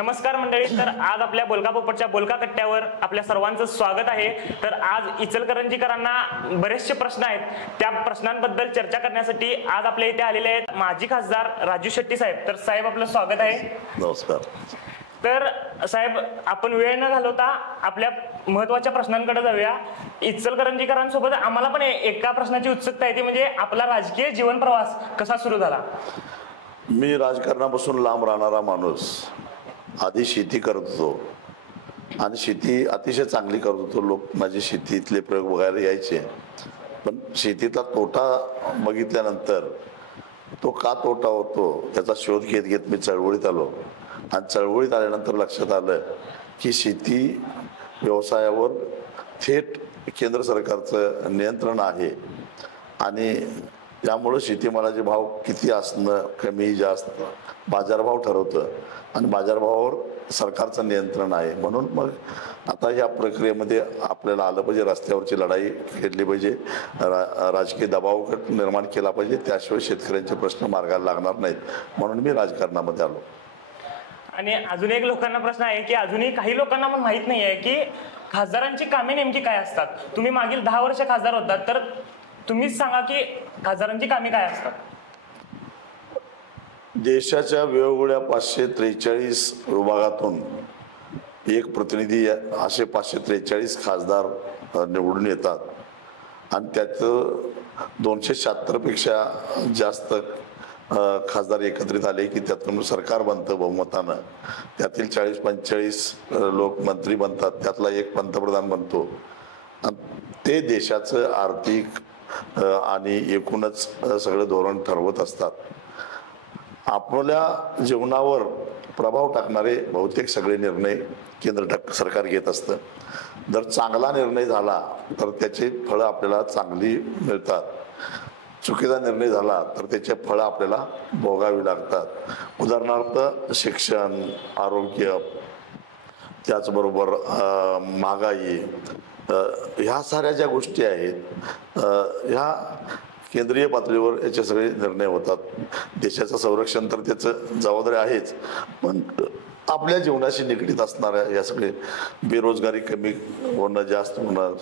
नमस्कार मंडळी, तर आज आपल्या बोलका पोपटच्या बोलका कट्ट्यावर आपल्या सर्वांचं स्वागत आहे। तर आज इचलकरंजीकरांना बरेचसे प्रश्न आहेत, त्या प्रश्नांबद्दल चर्चा करण्यासाठी आज आपल्या इथे आलेले आहेत माजी खासदार राजू शेट्टी साहेब। तर साहेब आपलं स्वागत आहे। नमस्कार। तर साहेब आपण वेळ न घालवता आपल्या महत्त्वाच्या प्रश्नांकडे जाऊया। इचलकरंजीकरांसोबत आम्हाला पण एका प्रश्नाची उत्सुकता आहे, ती म्हणजे आपला राजकीय जीवन प्रवास कसा सुरू झाला। मी राजकारणापासून लांब राहणारा माणूस, आधी शेती करत होतो आणि शेती अतिशय चांगली करत होतो। लोक माझे शेतीतले प्रयोग बघायला यायचे, पण शेतीचा तोटा बघितल्यानंतर तो का तोटा होतो याचा शोध घेत घेत मी चळवळीत आलो आणि चळवळीत आल्यानंतर लक्षात आलं की शेती व्यवसायावर थेट केंद्र सरकारचं नियंत्रण आहे आणि त्यामुळे शेतीमालाचे भाव किती असणं, कमी जास्त बाजारभाव ठरवतं आणि बाजारभावावर सरकारचं नियंत्रण आहे। म्हणून मग आता या प्रक्रियेमध्ये आपल्याला आलं पाहिजे, रस्त्यावरची लढाई खेळली पाहिजे, राजकीय दबाव निर्माण केला पाहिजे, त्याशिवाय शेतकऱ्यांचे प्रश्न मार्गाला लागणार नाहीत। म्हणून मी राजकारणामध्ये आलो। आणि अजून एक लोकांना प्रश्न आहे की अजूनही काही लोकांना पण माहित नाही आहे की खासदारांची कामे नेमकी काय असतात। तुम्ही मागील 10 वर्ष खासदार होतात, तर तुम्हीच सांगा की खासदारांची कामे काय असतात। देशाच्या वेगवेगळ्या 543 विभागातून एक प्रतिनिधी असे 543 खासदार निवडून येतात आणि त्याचं 276 पेक्षा जास्त खासदार एकत्रित आले की त्यातून सरकार बनतं बहुमतानं। त्यातील 40-45 लोक मंत्री बनतात, त्यातला एक पंतप्रधान बनतो। ते देशाचं आर्थिक आणि एकूणच सगळं धोरण ठरवत असतात। आपल्या जीवनावर प्रभाव टाकणारे बहुतेक सगळे निर्णय केंद्र सरकार घेत असतं। जर चांगला निर्णय झाला तर त्याचे फळं आपल्याला चांगली मिळतात, चुकीचा निर्णय झाला तर त्याचे फळं आपल्याला भोगावी लागतात। उदाहरणार्थ शिक्षण, आरोग्य, त्याचबरोबर महागाई, ह्या साऱ्या ज्या गोष्टी आहेत ह्या केंद्रीय पातळीवर याचे सगळे निर्णय होतात। देशाचं संरक्षण तर त्याचं जबाबदारी आहेच, पण आपल्या जीवनाशी निगडीत असणाऱ्या या सगळे बेरोजगारी कमी होणं, जास्त होणं,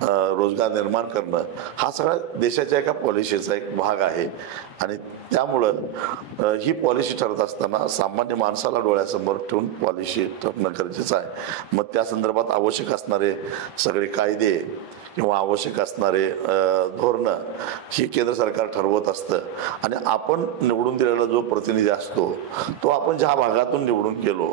रोजगार निर्माण करणं हा सगळा देशाच्या एका पॉलिसीचा एक भाग आहे। आणि त्यामुळं ही पॉलिसी ठरत असताना सामान्य माणसाला डोळ्यासमोर ठेवून पॉलिसी ठरणं गरजेचं आहे। मग त्या संदर्भात आवश्यक असणारे सगळे कायदे किंवा आवश्यक असणारे धोरणं ही केंद्र सरकार ठरवत असतं आणि आपण निवडून दिलेला जो प्रतिनिधी असतो तो आपण ज्या भागातून निवडून गेलो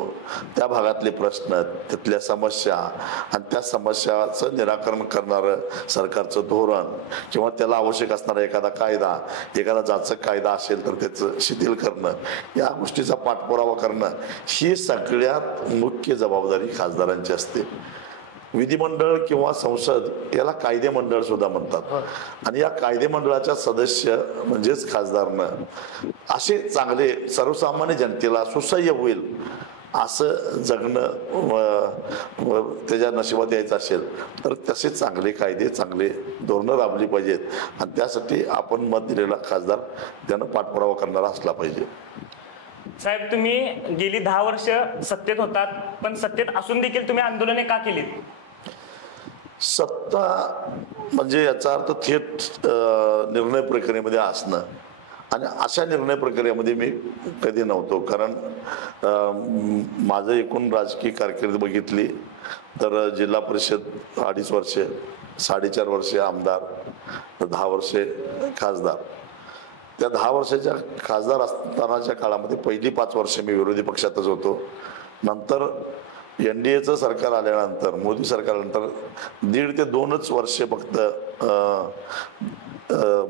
त्या भागातले प्रश्न, तिथल्या समस्या आणि त्या समस्याचं निराकरण करणारं सरकारचं धोरण किंवा त्याला आवश्यक असणारा एखादा कायदा, एखादा जाचक कायदा असेल तर त्याचं शिथिल करणं, या गोष्टीचा पाठपुरावा करणं ही सगळ्यात मुख्य जबाबदारी खासदारांची असते। विधिमंडळ किंवा संसद याला कायदे मंडळ सुद्धा म्हणतात आणि या कायदे मंडळाच्या सदस्य म्हणजेच खासदारनं असे चांगले सर्वसामान्य जनतेला सुसह्य होईल असं जगणं त्याच्या नशिबात यायचं असेल तर तसे चांगले कायदे, चांगले धोरणं राबली पाहिजेत आणि त्यासाठी आपण मत दिलेला खासदार त्यानं पाठपुरावा करणारा असला पाहिजे। साहेब तुम्ही गेली 10 वर्ष सत्तेत होतात, पण सत्तेत असून देखील तुम्ही आंदोलने का केलीत। सत्ता म्हणजे याचा अर्थ थेट निर्णय प्रक्रियेमध्ये असणं आणि अशा निर्णय प्रक्रियेमध्ये मी कधी नव्हतो। कारण माझं एकूण राजकीय कारकीर्द बघितली तर जिल्हा परिषद 2.5 वर्षे, 4.5 वर्षे आमदार, 10 वर्षे खासदार। त्या 10 वर्षाच्या खासदार असतानाच्या काळामध्ये पहिली 5 वर्षे मी विरोधी पक्षातच होतो। नंतर NDAचं सरकार आल्यानंतर, मोदी सरकारनंतर 1.5 ते 2च वर्षे फक्त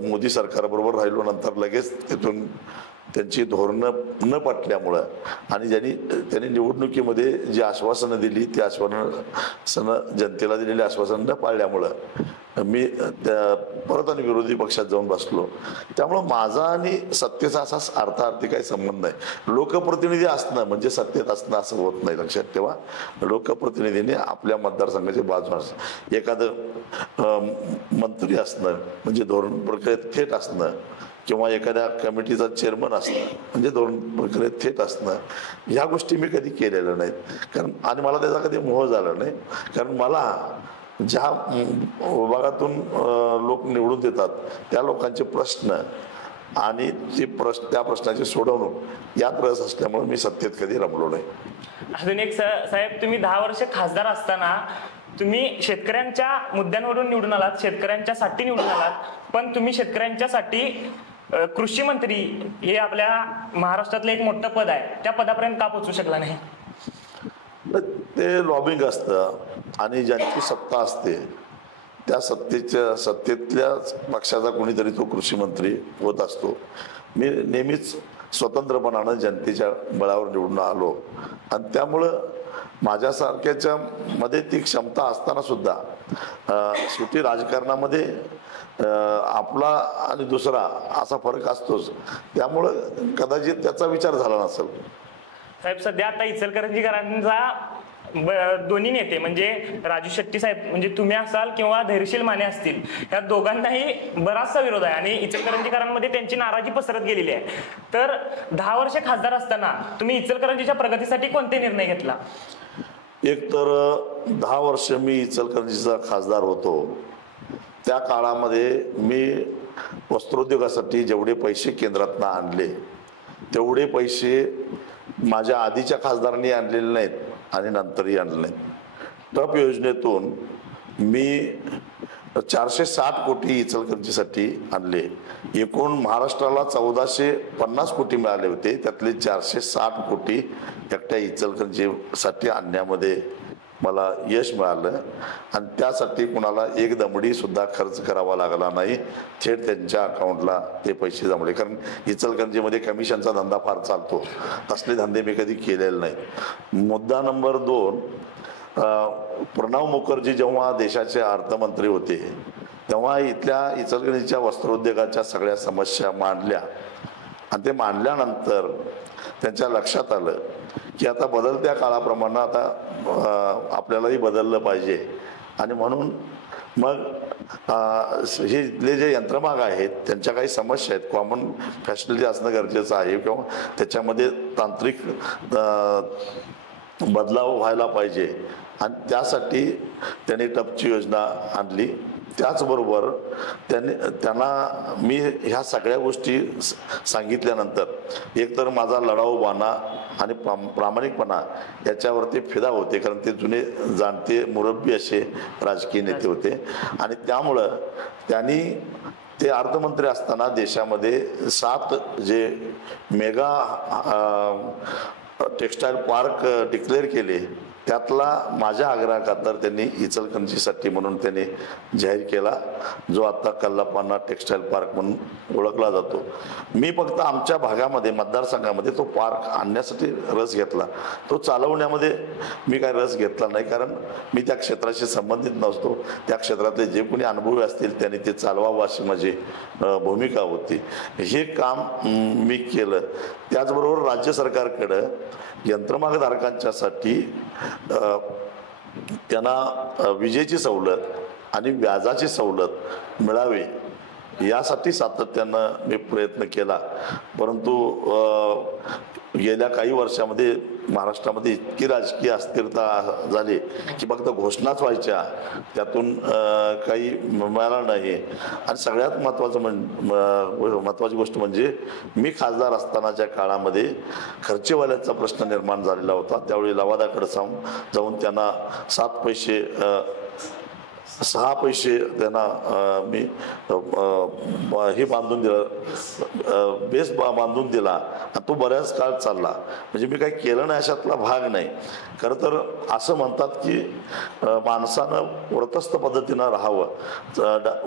मोदी सरकारबरोबर राहिलो। नंतर लगेच तिथून त्यांची धोरणं न पटल्यामुळं आणि त्यांनी निवडणुकीमध्ये जी आश्वासनं दिली ती आश्वासनं जनतेला दिलेली आश्वासनं न पाळल्यामुळं मी परत आणि विरोधी पक्षात जाऊन बसलो। त्यामुळं माझा आणि सत्तेचा असा अर्थार्थी काही संबंध नाही। लोकप्रतिनिधी असणं म्हणजे सत्तेत असणं असं होत नाही, लक्षात ठेवा। लोकप्रतिनिधीने आपल्या मतदारसंघाची बाजू असणं, एखादं मंत्री असणं म्हणजे धोरण प्रक्रियेत थेट असणं किंवा एखाद्या कमिटीचा चेअरमन असणं म्हणजे दोन प्रकारे थेट असणं, ह्या गोष्टी मी कधी केलेल्या नाहीत. कारण आणि मला त्याचा कधी मोह झाला नाही. कारण मला ज्या विभागातून लोक निवडून देतात त्या लोकांचे प्रश्न आणि त्या प्रश्नाची सोडवणूक यात रस असल्यामुळे मी सत्तेत कधी रमलो नाही. अजून एक साहेब, तुम्ही 10 वर्ष खासदार असताना तुम्ही शेतकऱ्यांच्या मुद्द्यांवरून निवडून आलात, शेतकऱ्यांच्यासाठी निवडून आलात, पण तुम्ही शेतकऱ्यांच्यासाठी कृषी मंत्री हे आपल्या महाराष्ट्रातलं एक मोठं पद आहे, त्या पदापर्यंत का पोहोचू शकला नाही? ते लॉबिंग असतं आणि ज्यांची सत्ता असते त्या सत्तेतल्या पक्षाचा कोणीतरी तो कृषी मंत्री होत असतो. मी नेहमीच स्वतंत्रपणानं जनतेच्या बळावर निवडून आलो आणि त्यामुळं माझ्यासारख्याच्या मध्ये ती क्षमता असताना सुद्धा शेवटी राजकारणामध्ये आपला आणि दुसरा असा फरक असतोच. त्यामुळं कदाचित त्याचा विचार झाला नसेल. साहेब, सध्या आता इचलकरंजीकरांचा दोन्ही नेते म्हणजे राजू शेट्टी साहेब म्हणजे तुम्ही असाल किंवा धैर्यशील माने असतील, या दोघांनाही बराचसा विरोध आहे आणि इचलकरंजीकरांमध्ये त्यांची नाराजी पसरत गेलेली आहे. तर 10 वर्ष खासदार असताना तुम्ही इचलकरंजीच्या प्रगतीसाठी कोणते निर्णय घेतला? एक तर 10 वर्ष मी इचलकरंजीचा खासदार होतो, त्या काळामध्ये मी वस्त्रोद्योगासाठी जेवढे पैसे केंद्रातनं आणले तेवढे पैसे माझ्या आधीच्या खासदारांनी आणलेले नाहीत आणि नंतरही आणले नाहीत. टप योजनेतून मी 460 कोटी इचलकरंजीसाठी आणले. एकूण महाराष्ट्राला 1450 कोटी मिळाले होते, त्यातले 460 कोटी एकट्या इचलकरंजीसाठी आणण्यामध्ये मला यश मिळालं आणि त्यासाठी कुणाला एक दमडी सुद्धा खर्च करावा लागला नाही. थेट त्यांच्या अकाउंटला ते पैसे जमले. कारण इचलकरंजीमध्ये कमिशनचा धंदा फार चालतो, असले धंदे मी कधी केलेले नाही. मुद्दा नंबर 2, प्रणव मुखर्जी जेव्हा देशाचे अर्थमंत्री होते तेव्हा इथल्या इचलकरंजीच्या वस्त्रोद्योगाच्या सगळ्या समस्या मांडल्या आणि ते मांडल्यानंतर त्यांच्या लक्षात आलं की आता बदलत्या काळाप्रमाणे आता आपल्यालाही बदललं पाहिजे आणि म्हणून मग हे इथले जे यंत्रमाग आहेत त्यांच्या काही समस्या आहेत, कॉमन फॅसिलिटी असणं गरजेचं आहे किंवा त्याच्यामध्ये तांत्रिक बदलाव व्हायला पाहिजे आणि त्यासाठी त्यांनी टपची योजना आणली. त्याचबरोबर त्यांना मी ह्या सगळ्या गोष्टी सांगितल्यानंतर एकतर माझा लढाऊ बाणा आणि प्रामाणिकपणा याच्यावरती फिदा होते. कारण ते जुने जाणते मुरब्बी असे राजकीय नेते होते आणि त्यामुळं त्यांनी ते अर्थमंत्री असताना देशामध्ये 7 जे मेगा टेक्स्टाईल पार्क डिक्लेअर केले त्यातला माझ्या आग्रहाखातर त्यांनी इचलकरंजीसाठी म्हणून त्यांनी जाहीर केला, जो आता कल्लापाना टेक्स्टाईल पार्क म्हणून ओळखला जातो. मी फक्त आमच्या भागामध्ये मतदारसंघामध्ये तो पार्क आणण्यासाठी रस घेतला. तो चालवण्यामध्ये मी काही रस घेतला नाही, कारण मी त्या क्षेत्राशी संबंधित नसतो. त्या क्षेत्रातले जे कोणी अनुभवी असतील त्यांनी ते चालवावं अशी माझी भूमिका होती. हे काम मी केलं. त्याचबरोबर राज्य सरकारकडं यंत्रमागधारकांच्यासाठी त्यांना विजेची सवलत आणि व्याजाची सवलत मिळावी यासाठी सातत्यानं मी प्रयत्न केला. परंतु गेल्या काही वर्षामध्ये महाराष्ट्रामध्ये इतकी राजकीय अस्थिरता झाली की फक्त घोषणाच व्हायच्या, त्यातून काही मिळालं नाही. आणि सगळ्यात महत्त्वाची गोष्ट म्हणजे मी खासदार असतानाच्या काळामध्ये खर्चेवाल्यांचा प्रश्न निर्माण झालेला होता. त्यावेळी लवादाकडे जाऊन त्यांना 6 पैसे त्यांना मी हे बांधून दिलं, बेस बांधून दिला आणि तो बऱ्याच काळ चालला. म्हणजे मी काही केलं नाही अशातला भाग नाही. खरं तर असं म्हणतात की माणसानं व्रतस्थ पद्धतीनं राहावं,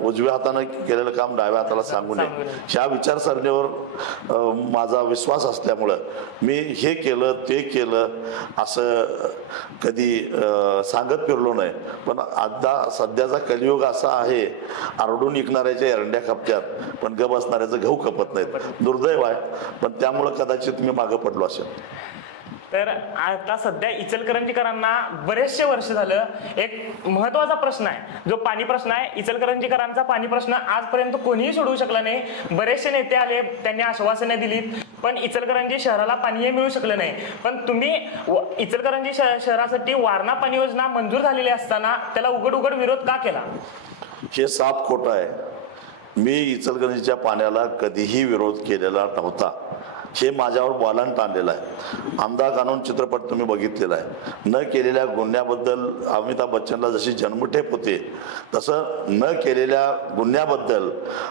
उजव्या हातानं केलेलं काम डाव्या हाताला सांगू नये, ह्या विचारसरणीवर माझा विश्वास असल्यामुळं मी हे केलं ते केलं असं कधी सांगत फिरलो नाही. पण आता सध्याचा कलियुग असा आहे, आरडून विकणाऱ्याच्या एरंड्या खपत्यात पण ग बसणाऱ्याचं गहू खपत नाहीत. दुर्दैव आहे, पण त्यामुळं कदाचित मी मागं पडलो असेल. तर आता सध्या इचलकरंजीकरांना बरेचसे वर्ष झालं एक महत्वाचा प्रश्न आहे, जो पाणी प्रश्न आहे. इचलकरंजीकरांचा पाणी प्रश्न आजपर्यंत कोणीही सोडवू शकला नाही. बरेचसे नेते आले, त्यांनी आश्वासने दिलीत, पण इचलकरंजी शहराला पाणीही मिळू शकलं नाही. पण तुम्ही इचलकरंजी शहरासाठी वारणा पाणी योजना मंजूर झालेली असताना त्याला उघड उघड विरोध का केला? हे साफ खोटं आहे. मी इचलकरंजीच्या पाण्याला कधीही विरोध केलेला नव्हता. हे माझ्यावर बॉलान ताणलेलं आहे. आमदा कानून चित्रपट तुम्ही बघितलेला आहे. न केलेल्या गुन्ह्याबद्दल अमिताभ बच्चनला जशी जन्मठेप होते, तसं न केलेल्या गुन्ह्याबद्दल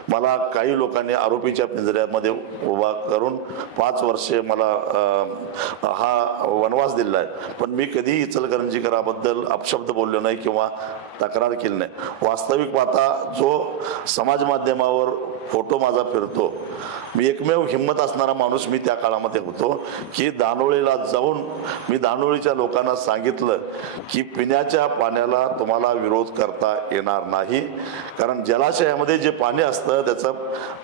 मला काही लोकांनी आरोपीच्या पिंजऱ्यामध्ये उभा करून 5 वर्षे मला हा वनवास दिलेला आहे. पण मी कधीही इचलकरंजीकराबद्दल अपशब्द बोललो नाही किंवा तक्रार केली नाही. वास्तविक पाहता जो समाज माध्यमावर फोटो माझा फिरतो, मी एकमेव हिंमत असणारा माणूस मी त्या काळामध्ये होतो की दानोळीला जाऊन मी दानोळीच्या लोकांना सांगितलं की पिण्याच्या पाण्याला तुम्हाला विरोध करता येणार नाही, कारण जलाशयामध्ये जे पाणी असतं त्याचं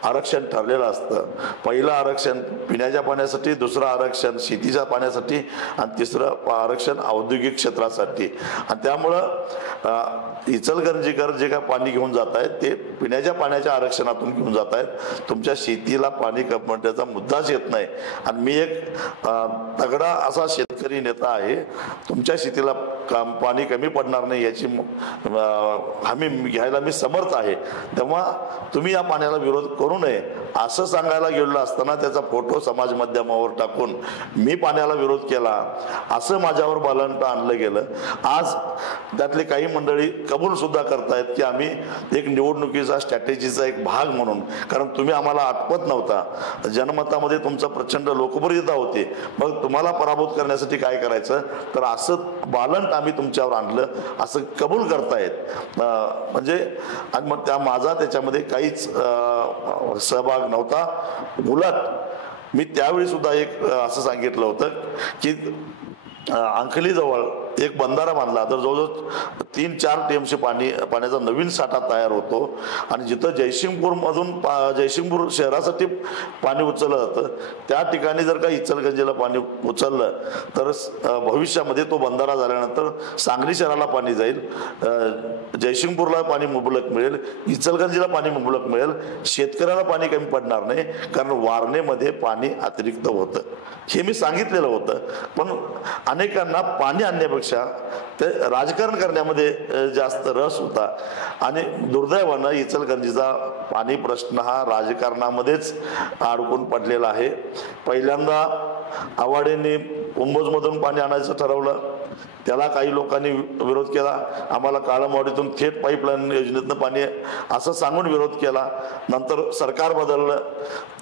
आरक्षण ठरलेलं असतं. पहिलं आरक्षण पिण्याच्या पाण्यासाठी, दुसरं आरक्षण शेतीच्या पाण्यासाठी आणि तिसरं आरक्षण औद्योगिक क्षेत्रासाठी. आणि त्यामुळं इचलकरंजीकर जे काय पाणी घेऊन जात आहेत ते पिण्याच्या पाण्याच्या आरक्षणातून घेऊन जात आहेत. तुमच्या शेतीला पाणी कमवण्याचा मुद्दाच येत नाही. आणि मी एक तगडा असा शेतकरी नेता आहे. तुमच्या शेतीला पाणी कमी पडणार नाही याची हमी घ्यायला मी समर्थ आहे. तेव्हा तुम्ही या पाण्याला विरोध करू नये असं सांगायला गेलो असताना त्याचा फोटो समाज माध्यमावर टाकून मी पाण्याला विरोध केला असं माझ्यावर बालंट आणलं गेलं. आज त्यातले काही मंडळी कबूल सुद्धा करतायत की आम्ही एक निवडणुकीचा स्ट्रॅटेजीचा एक भाग म्हणून, कारण तुम्ही आम्हाला आटपत नव्हता, जनमतामध्ये तुमचं प्रचंड लोकप्रियता होती, मग तुम्हाला पराभूत करण्यासाठी काय करायचं, तर असं बालंट आम्ही तुमच्यावर आणलं असं कबूल करतायत. म्हणजे आणि मग माझा त्याच्यामध्ये काहीच सहभाग नव्हता. उलट मी त्यावेळी सुद्धा एक असं सांगितलं होतं की अंकलीजवळ एक बंधारा बांधला तर जवळजवळ 3-4 टीएमसी पाण्याचा नवीन साठा तयार होतो. आणि जिथं जयसिंगपूर शहरासाठी पाणी उचललं जातं त्या ठिकाणी जर का इचलकरंजीला पाणी उचललं तर भविष्यामध्ये तो बंधारा झाल्यानंतर सांगली शहराला पाणी जाईल, जयसिंगपूरला पाणी मुबलक मिळेल, इचलकरंजीला पाणी मुबलक मिळेल, शेतकऱ्याला पाणी कमी पडणार नाही, कारण वारणेमध्ये पाणी अतिरिक्त होतं. हे मी सांगितलेलं होतं. पण अनेकांना पाणी आणण्यापेक्षा ते राजकारण करण्यामध्ये जास्त रस होता. आणि दुर्दैवानं इचलकरंजीचा पाणी प्रश्न हा राजकारणामध्येच अडकून पडलेला आहे. पहिल्यांदा आवाडेंनी कुंभोजमधून पाणी आणायचं ठरवलं, त्याला काही लोकांनी विरोध केला. आम्हाला काळमवाडीतून थेट पाईपलाईन योजनेतनं पाणी असं सांगून विरोध केला. नंतर सरकार बदललं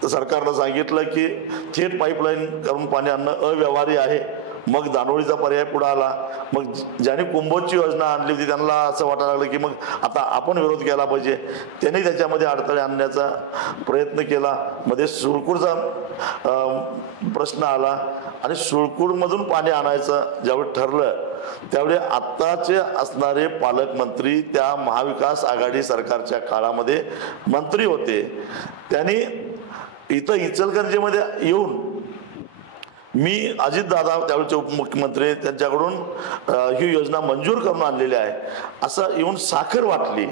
तर सरकारनं सांगितलं की थेट पाईपलाईन करून पाणी आणणं अव्यवहार्य आहे. मग दानोळीचा पर्याय पुढे आला. मग ज्यांनी कुंभोजची योजना आणली होती त्यांना असं वाटायला लागलं की मग आता आपण विरोध केला पाहिजे. त्यांनी त्याच्यामध्ये अडथळे आणण्याचा प्रयत्न केला. मध्ये सुळकूडचा प्रश्न आला आणि सुळकूडमधून पाणी आणायचं ज्यावेळी ठरलं त्यावेळी आत्ताचे असणारे पालकमंत्री त्या महाविकास आघाडी सरकारच्या काळामध्ये मंत्री होते. त्यांनी इथं इचलकरंजीमध्ये येऊन मी अजितदादा त्यावेळेचे उपमुख्यमंत्री त्यांच्याकडून ही योजना मंजूर करून आणलेली आहे असं येऊन साखर वाटली.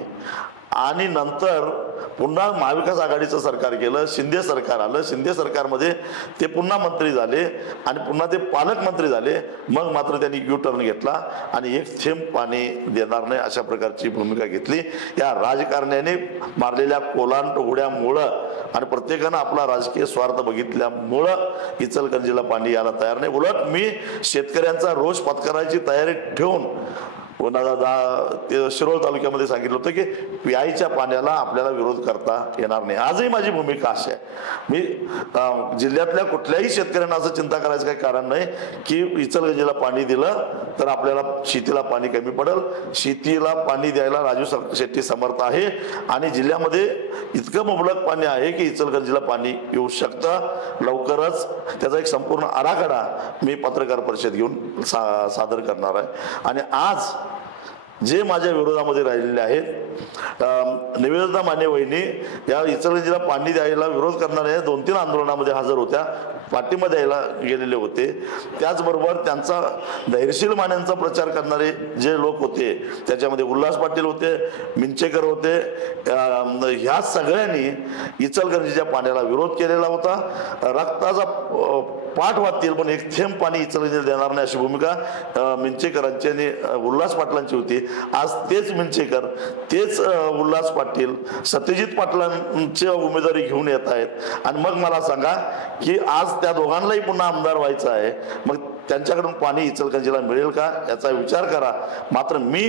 आणि नंतर पुन्हा महाविकास आघाडीचं सरकार केलं, शिंदे सरकार आलं, शिंदे सरकारमध्ये ते पुन्हा मंत्री झाले आणि पुन्हा ते पालकमंत्री झाले. मग मात्र त्यांनी यू टर्न घेतला आणि एक थेंब पाणी देणार नाही अशा प्रकारची भूमिका घेतली. या राजकारण्याने मारलेल्या कोलांट उड्यामुळं आणि प्रत्येकानं आपला राजकीय स्वार्थ बघितल्यामुळं इचलकरंजीला पाणी यायला तयार नाही. उलट मी शेतकऱ्यांचा रोष पत्करायची तयारी ठेवून शिरोळ तालुक्यामध्ये सांगितलं होतं की प्यायच्या पाण्याला आपल्याला विरोध करता येणार नाही. आजही माझी भूमिका अशी आहे. मी जिल्ह्यातल्या कुठल्याही शेतकऱ्यांना असं चिंता करायचं काही कारण नाही की इचलकरंजीला पाणी दिलं तर आपल्याला शेतीला पाणी कमी पडेल. शेतीला पाणी द्यायला राजू शेट्टी समर्थ आहे आणि जिल्ह्यामध्ये इतकं मुबलक पाणी आहे की इचलकरंजीला पाणी येऊ शकतं. लवकरच त्याचा एक संपूर्ण आराखडा मी पत्रकार परिषद घेऊन सादर करणार आहे. आणि आज जे माझ्या विरोधामध्ये राहिलेले आहेत. निवेदिता माने वहिनी या इचलकरंजीला पाणी द्यायला विरोध करणाऱ्या 2-3 आंदोलनामध्ये हजर होत्या, पाठिंबा द्यायला गेलेले होते. त्याचबरोबर त्यांचा धैर्यशील मान्यांचा प्रचार करणारे जे लोक होते त्याच्यामध्ये उल्हास पाटील होते, मिंचेकर होते. ह्या सगळ्यांनी इचलकरंजीच्या पाण्याला विरोध केलेला होता. रक्ताचा पाठ वाचतील पण एक थेंब पाणी इचलकरंजीला देणार नाही अशी भूमिका मिंचेकरांची आणि उल्हास पाटलांची होती. आज तेच मिंचेकर, तेच उल्हास पाटील सत्यजित पाटलांची उमेदवारी घेऊन येत आहेत आणि मग मला सांगा की आज त्या दोघांनाही पुन्हा आमदार व्हायचं आहे, मग त्यांच्याकडून पाणी इचलकरंजीला मिळेल का याचा विचार करा. मात्र मी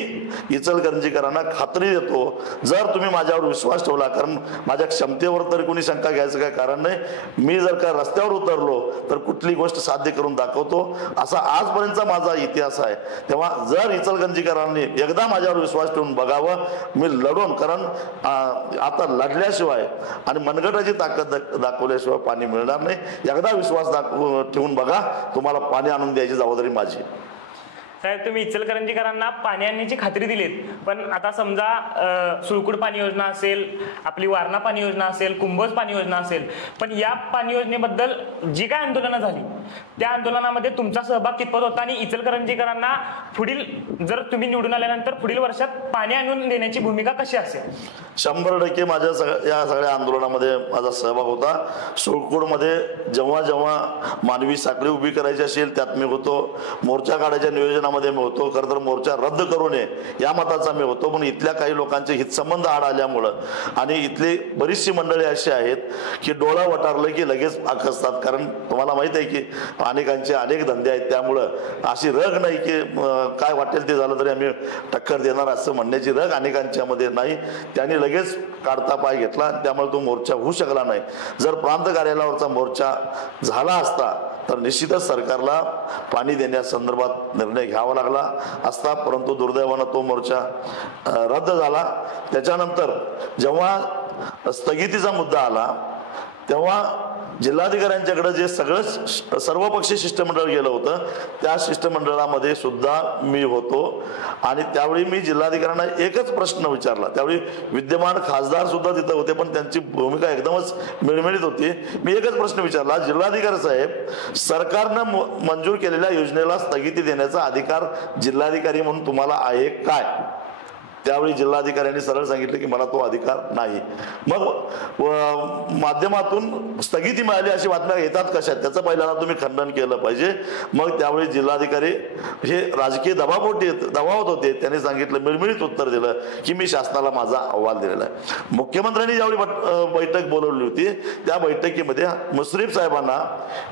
इचलकरंजीकरांना खात्री देतो, जर तुम्ही माझ्यावर विश्वास ठेवला, कारण माझ्या क्षमतेवर तरी कोणी शंका घ्यायचं काय कारण नाही, मी जर का रस्त्यावर उतरलो तर कुठली गोष्ट साध्य करून दाखवतो, असा आजपर्यंतचा माझा इतिहास आहे. तेव्हा जर इचलकरंजीकरांनी एकदा माझ्यावर विश्वास ठेवून बघावं, मी लढून, कारण आता लढल्याशिवाय आणि मनगटाची ताकद दाखवल्याशिवाय पाणी मिळणार नाही. एकदा विश्वास ठेवून बघा, तुम्हाला पाणी आणून द्यायची जबाबदारी माझी. साहेब, तुम्ही इचलकरंजीकरांना पाणी आणण्याची खात्री दिलीत, पण आता समजा सुळकुड पाणी योजना असेल, आपली वारणा पाणी योजना असेल, कुंभोज पाणी योजना असेल, पण या पाणी योजनेबद्दल जी काय आंदोलनं झाली त्या आंदोलनामध्ये तुमचा सहभाग कितपत होता आणि इचलकरंजीकरांना पुढील, जर तुम्ही निवडून आल्यानंतर पुढील वर्षात पाणी आणून देण्याची भूमिका कशी असेल? 100% माझ्या या सगळ्या आंदोलनामध्ये माझा सहभाग होता. सुळकुडमध्ये जेव्हा जेव्हा मानवी साखळी उभी करायची असेल त्यात मी होतो, मोर्चा काढायच्या नियोजनामध्ये मी होतो. खरं तर मोर्चा रद्द करू नये या मताचा मी होतो, पण इथल्या काही लोकांचे हितसंबंध आड आल्यामुळं आणि इथली बरीचशी मंडळी अशी आहेत की डोळा वटारलं की लगेच आकसतात. कारण तुम्हाला माहित आहे की अनेकांचे अनेक धंदे आहेत, त्यामुळं अशी रग नाही की काय वाटेल ते झालं तरी आम्ही टक्कर देणार असं म्हणण्याची रग अनेकांच्या मध्ये नाही. त्यांनी लगेच काढता पाय घेतला, त्यामुळे तो मोर्चा होऊ शकला नाही. जर प्रांत कार्यालयावरचा मोर्चा झाला असता तर निश्चितच सरकारला पाणी देण्यासंदर्भात निर्णय घ्यावा लागला असता, परंतु दुर्दैवानं तो मोर्चा रद्द झाला. त्याच्यानंतर जेव्हा स्थगितीचा मुद्दा आला तेव्हा जिल्हाधिकाऱ्यांच्याकडे जे सगळं सर्वपक्षीय शिष्टमंडळ गेलं होतं त्या शिष्टमंडळामध्ये सुद्धा मी होतो आणि त्यावेळी मी जिल्हाधिकाऱ्यांना एकच प्रश्न विचारला. त्यावेळी विद्यमान खासदार सुद्धा तिथं होते, पण त्यांची भूमिका एकदमच मिळमिळीत होती. मी एकच प्रश्न विचारला, जिल्हाधिकारी साहेब, सरकारनं मंजूर केलेल्या योजनेला स्थगिती देण्याचा अधिकार जिल्हाधिकारी म्हणून तुम्हाला आहे काय? त्यावेळी जिल्हाधिकाऱ्यांनी सरळ सांगितलं की मला तो अधिकार नाही. मग माध्यमातून स्थगिती मिळाली अशी बातम्या येतात कशा, त्याचं पहिल्यांदा तुम्ही खंडन केलं पाहिजे. मग त्यावेळी जिल्हाधिकारी हे राजकीय दबावात होते, त्यांनी सांगितलं, मिळमिळीत उत्तर दिलं की मी शासनाला माझा अहवाल दिलेला आहे. मुख्यमंत्र्यांनी ज्यावेळी बैठक बोलवली होती त्या बैठकीमध्ये मुश्रीफ साहेबांना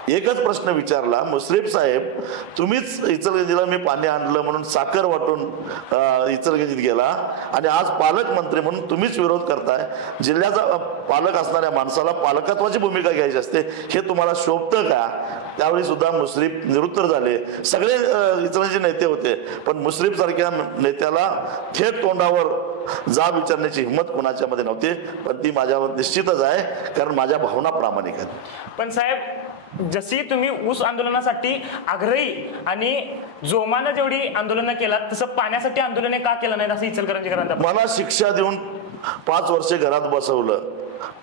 एकच प्रश्न विचारला, मुश्रीफ साहेब, तुम्हीच इचलकरंजीला मी पाणी आणलं म्हणून साखर वाटून इचलकरंजीत गेला आणि आज पालकमंत्री म्हणून तुम्हीच विरोध करताय. जिल्ह्याचा पालक असणाऱ्या माणसाला पालकत्वाची भूमिका घ्यायची असते, हे तुम्हाला शोभतं का? त्यावेळी सुद्धा मुश्रीफ निरुत्तर झाले. सगळे इचलकरंजी नेते होते, पण मुश्रीफ सारख्या नेत्याला थेट तोंडावर जाब विचारण्याची हिंमत कुणाच्या मध्ये नव्हती. पण ती माझ्यावर निश्चितच आहे, कारण माझ्या भावना प्रामाणिक आहेत. पण साहेब, जशी तुम्ही ऊस आंदोलनासाठी आग्रही आणि जोमानं जेवढी आंदोलनं केलात, तसं पाण्यासाठी आंदोलने का केलं नाहीत असं इचलकरंजीकरांना? मला शिक्षा देऊन 5 वर्षे घरात बसवलं,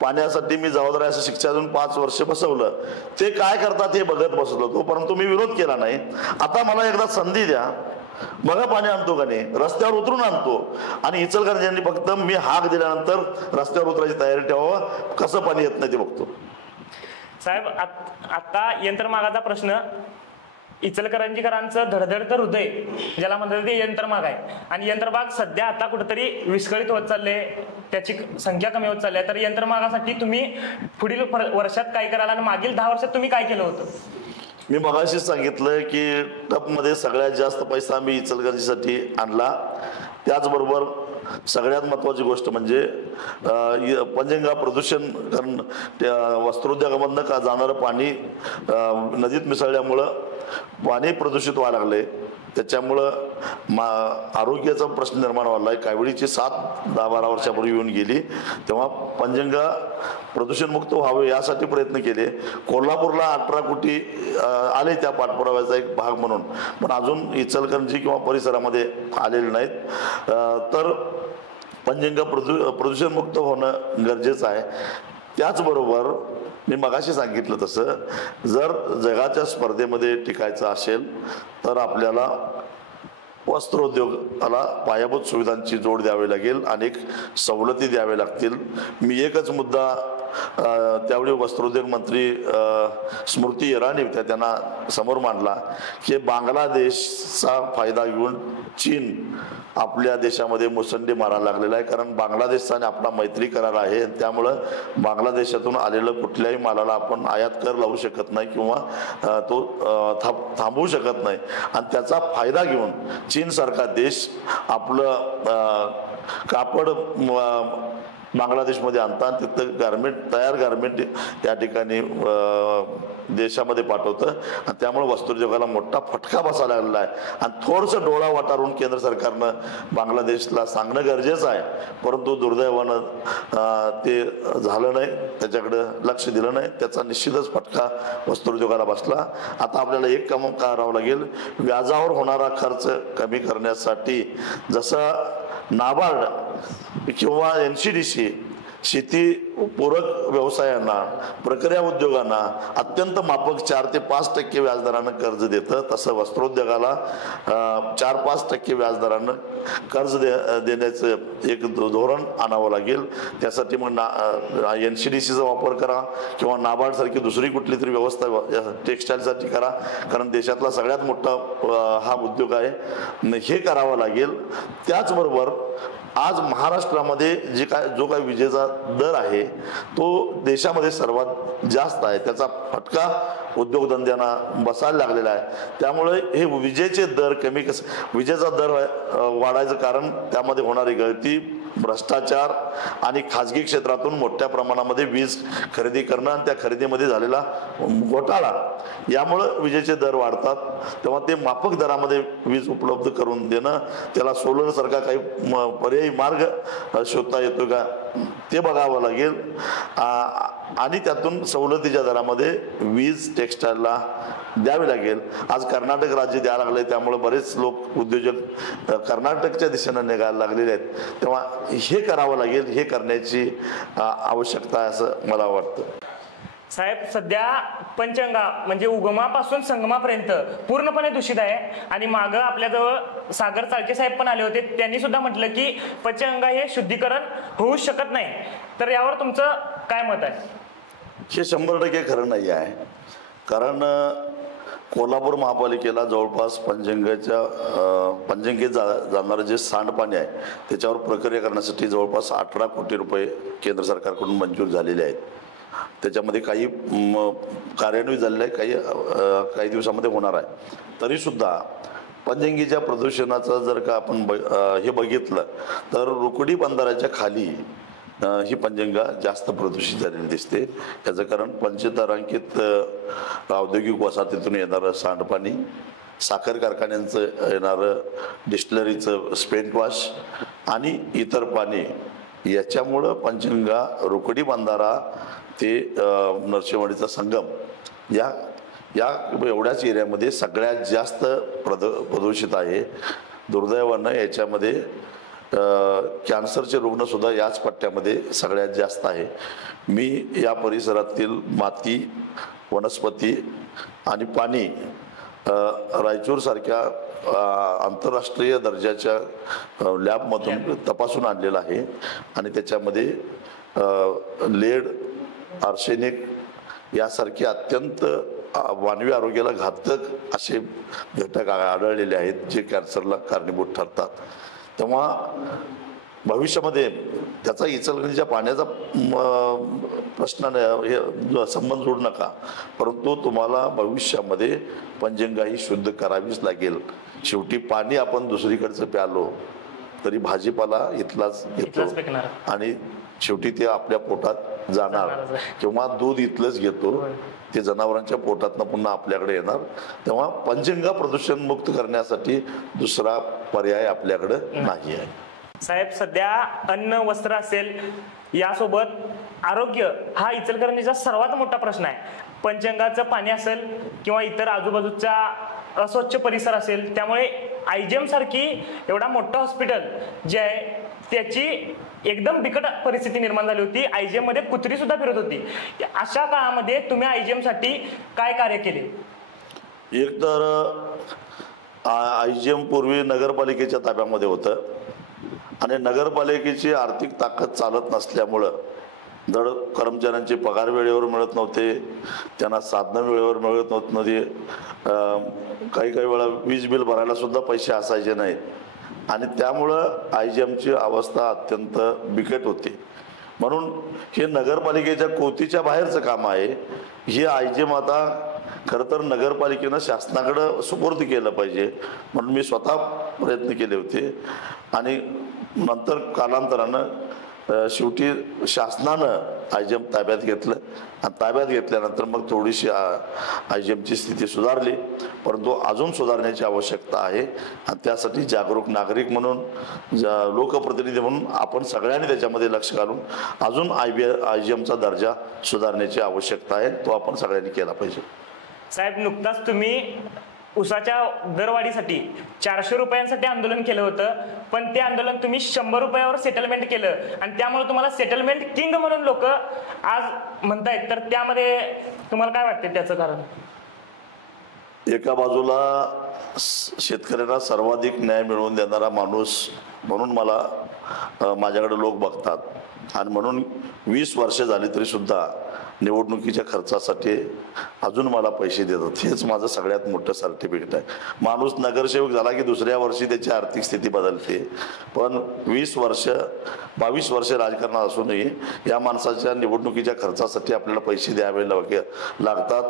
पाण्यासाठी मी जबाबदार आहे असं शिक्षा देऊन 5 वर्ष बसवलं. ते काय करतात हे बघत बसलो तो, परंतु मी विरोध केला नाही. आता मला एकदा संधी द्या, बघा पाणी आणतो का नाही, रस्त्यावर उतरून आणतो. आणि इचलकरंजींनी फक्त मी हाक दिल्यानंतर रस्त्यावर उतरायची तयारी ठेवावं, कसं पाणी येत नाही ते बघतो. साहेब, आता यंत्रमागाचा प्रश्न, इचलकरंजीकरांचं धडधडतं हृदय ज्याला म्हणतात ते यंत्रमाग आहे, आणि यंत्रमाग सध्या आता कुठेतरी विस्कळीत होत चालले, त्याची संख्या कमी होत चालली आहे. तर यंत्रमागासाठी तुम्ही पुढील वर्षात काय कराल आणि मागील 10 वर्षात तुम्ही काय केलं होतं? मी मगाशीच सांगितलं की टपमध्ये सगळ्यात जास्त पैसा मी इचलकरंजीसाठी आणला. त्याचबरोबर सगळ्यात महत्त्वाची गोष्ट म्हणजे पंचगंगा प्रदूषण, कारण त्या वस्त्रोद्योगामधनं का जाणारं पाणी नदीत मिसळल्यामुळं पाणी प्रदूषित व्हायला लागले. त्याच्यामुळं आरोग्याचा प्रश्न निर्माण व्हायला आहे. काविळीची 7-12 वर्षापूर्वी येऊन गेली, तेव्हा पंचगंगा प्रदूषणमुक्त व्हावे यासाठी प्रयत्न केले. कोल्हापूरला 18 कोटी आले त्या पाठपुराव्याचा एक भाग म्हणून, पण अजून इचलकरंजी किंवा परिसरामध्ये आलेले नाहीत. तर पंचगंगा प्रदूषणमुक्त होणं गरजेचं आहे. त्याचबरोबर मी मगाशी सांगितलं तसं, जर जगाच्या स्पर्धेमध्ये टिकायचं असेल तर आपल्याला वस्त्रोद्योगाला पायाभूत सुविधांची जोड द्यावी लागेल, अनेक सवलती द्याव्या लागतील. मी एकच मुद्दा त्यावेळी वस्त्रोद्योग मंत्री स्मृती इराणी होत्या, त्यांना समोर मांडला की बांगलादेशचा फायदा घेऊन चीन आपल्या देशामध्ये मुसंडी मारायला लागलेला आहे. कारण बांगलादेशचा आणि आपला मैत्री करार आहे, त्यामुळं बांगलादेशातून आलेलं कुठल्याही मालाला आपण आयात कर लावू शकत नाही किंवा तो थांबवू शकत नाही. आणि त्याचा फायदा घेऊन चीनसारखा देश आपलं कापड बांगलादेशमध्ये आणतात, तिथं तयार गारमेंट या ठिकाणी देशामध्ये पाठवतं, आणि त्यामुळे वस्त्रोद्योगाला मोठा फटका बसायला लागलेला आहे. आणि थोडंसं डोळा वाटारून केंद्र सरकारनं बांगलादेशला सांगणं गरजेचं आहे, परंतु दुर्दैवानं ते झालं नाही, त्याच्याकडं लक्ष दिलं नाही. त्याचा निश्चितच फटका वस्त्रोद्योगाला बसला. आता आपल्याला एक काम करावं लागेल, व्याजावर होणारा खर्च कमी करण्यासाठी जसं नाबार्ड किंवा NCDC शेती पूरक व्यवसायांना, प्रक्रिया उद्योगांना अत्यंत माफक 4 ते 5% व्याजदरानं कर्ज देतं, तसं वस्त्रोद्योगाला 4-5% व्याजदरानं कर्ज देण्याचं एक धोरण आणावं लागेल. त्यासाठी मग NCDCचा वापर करा किंवा नाबार्डसारखी दुसरी कुठली तरी व्यवस्था टेक्स्टाईलसाठी करा, कारण देशातला सगळ्यात मोठा हा उद्योग आहे, हे करावं लागेल. त्याचबरोबर आज महाराष्ट्रामध्ये जो काही विजेचा दर आहे तो देशामध्ये सर्वात जास्त आहे, त्याचा फटका उद्योगधंद्यांना बसायला लागलेला आहे. त्यामुळे हे विजेचे दर विजेचा दर वाढायचं कारण त्यामध्ये होणारी गळती, भ्रष्टाचार आणि खाजगी क्षेत्रातून मोठ्या प्रमाणामध्ये वीज खरेदी करणं आणि त्या खरेदीमध्ये झालेला घोटाळा, यामुळं विजेचे दर वाढतात. तेव्हा ते माफक दरामध्ये वीज उपलब्ध करून देणं, त्याला सोलर सारखा काही पर्यायी मार्ग शोधता येतो का ते बघावं लागेल. आणि त्यातून सवलतीच्या दरामध्ये वीज टेक्स्टाईलला द्यावी लागेल. आज कर्नाटक राज्य द्यायला लागले, त्यामुळे बरेच लोक उद्योजक कर्नाटकच्या दिशेनं निघायला लागलेले आहेत. तेव्हा हे करावं लागेल, हे करण्याची आवश्यकता आहे असं मला वाटतं. साहेब, सध्या पंचगंगा म्हणजे उगमापासून संगमापर्यंत पूर्णपणे दूषित आहे, आणि मागं आपल्याजवळ सागर चाळके साहेब पण आले होते, त्यांनी सुद्धा म्हटलं की पंचगंगा हे शुद्धीकरण होऊ शकत नाही. तर यावर तुमचं काय मत आहे? हे 100% खरं नाही आहे. कारण कोल्हापूर महापालिकेला जवळपास पंचगंगेत जाणारं जे सांडपाणी आहे त्याच्यावर प्रक्रिया करण्यासाठी जवळपास 18 कोटी रुपये केंद्र सरकारकडून मंजूर झालेले आहेत. त्याच्यामध्ये काही कार्यान्वित झालेलं आहे, काही दिवसामध्ये होणार आहे. तरीसुद्धा पंचगंगेच्या प्रदूषणाचं जर का आपण हे बघितलं तर रुकडी बंधाऱ्याच्या खाली ही पंचगंगा जास्त प्रदूषित झालेली दिसते. याचं कारण पंचतारांकित औद्योगिक वसाहतीतून येणारं सांडपाणी, साखर कारखान्यांचं येणारं डिस्टिलरीचं स्पेंट वॉश आणि इतर पाणी, याच्यामुळं पंचगंगा, रुकडी बंधारा ते नरसिंहवाडीचा संगम या एवढ्याच एरियामध्ये सगळ्यात जास्त प्रदूषित आहे. दुर्दैवानं याच्यामध्ये कॅन्सरचे रुग्णसुद्धा याच पट्ट्यामध्ये सगळ्यात जास्त आहे. मी या परिसरातील माती, वनस्पती आणि पाणी रायचूरसारख्या आंतरराष्ट्रीय दर्जाच्या लॅबमधून तपासून आणलेलं आहे, आणि त्याच्यामध्ये लेड, आर्सेनिक यासारखे अत्यंत मानवी आरोग्याला घातक असे घटक आढळलेले आहेत जे कॅन्सरला कारणीभूत ठरतात. तेव्हा भविष्यामध्ये त्याचा इचलकरंजीच्या पाण्याचा प्रश्न हे संबंध जोडू नका, परंतु तुम्हाला भविष्यामध्ये पंचगंगा ही शुद्ध करावीच लागेल. शेवटी पाणी आपण दुसरीकडचं प्यालो तरी भाजीपाला इथलाच येतो, आणि शेवटी ते आपल्या पोटात जाणार जाणारच आहे. किंवा दूध इथलंच घेतो ते जनावरांच्या पोटातनं पुन्हा आपल्याकडे येणार, तेव्हा पंचगंगा प्रदूषण मुक्त करण्यासाठी दुसरा पर्याय आपल्याकडे नाही आहे. साहेब, सध्या अन्न वस्त्र असेल यासोबत आरोग्य हा इचलकरंजीचा सर्वात मोठा प्रश्न आहे. पंचगंगाचं पाणी असेल किंवा इतर आजूबाजूचा अस्वच्छ परिसर असेल, त्यामुळे आयजीएम सारखी एवढा मोठं हॉस्पिटल जे आहे त्याची एकदम बिकट परिस्थिती निर्माण झाली होती. आयजीएम मध्ये कुत्री सुद्धा फिरत होती. अशा काळामध्ये तुम्ही आयजीएम साठी काय कार्य केले? एक तर आयजीएम पूर्वी नगरपालिकेच्या ताब्यामध्ये होतं आणि नगरपालिकेची आर्थिक ताकद चालत नसल्यामुळं धड कर्मचाऱ्यांचे पगार वेळेवर मिळत नव्हते, त्यांना साधनं वेळेवर मिळत नव्हती, काही वेळा वीज बिल भरायला सुद्धा पैसे असायचे नाहीत आणि त्यामुळं आयजीएमची अवस्था अत्यंत बिकट होती. म्हणून हे नगरपालिकेच्या कोतीच्या बाहेरचं काम आहे. हे आयजीएम आता खरं तर नगरपालिकेनं शासनाकडं सुपूर्द केलं पाहिजे म्हणून मी स्वतः प्रयत्न केले होते आणि नंतर कालांतरानं शेवटी शासनानं आयजीएम ताब्यात घेतलं आणि ताब्यात घेतल्यानंतर मग थोडीशी आयजीएमची स्थिती सुधारली, परंतु अजून सुधारण्याची आवश्यकता आहे आणि त्यासाठी जागरूक नागरिक म्हणून लोकप्रतिनिधी म्हणून आपण सगळ्यांनी त्याच्यामध्ये लक्ष घालून अजून आयजीएमचा दर्जा सुधारण्याची आवश्यकता आहे, तो आपण सगळ्यांनी केला पाहिजे. साहेब, नुकताच तुम्ही ऊसाच्या दरवाढीसाठी 400 रुपयांसाठी आंदोलन केलं होतं, पण ते आंदोलन तुम्ही 100 रुपयावर सेटलमेंट केलं आणि त्यामुळे तुम्हाला सेटलमेंट किंग म्हणून लोक आज म्हणतायत. तर त्यामध्ये तुम्हाला काय वाटते त्याचं कारण? एका बाजूला शेतकऱ्यांना सर्वाधिक न्याय मिळवून देणारा माणूस म्हणून मला माझ्याकडे लोक बघतात आणि म्हणून 20 वर्ष झाली तरी सुद्धा निवडणुकीच्या खर्चासाठी अजून मला पैसे देतात. हेच माझं सगळ्यात मोठं सर्टिफिकेट आहे. माणूस नगरसेवक झाला की दुसऱ्या वर्षी त्याची आर्थिक स्थिती बदलते, पण 22 वर्ष राजकारणात असूनही या माणसाच्या निवडणुकीच्या खर्चासाठी आपल्याला पैसे द्यावे लागतात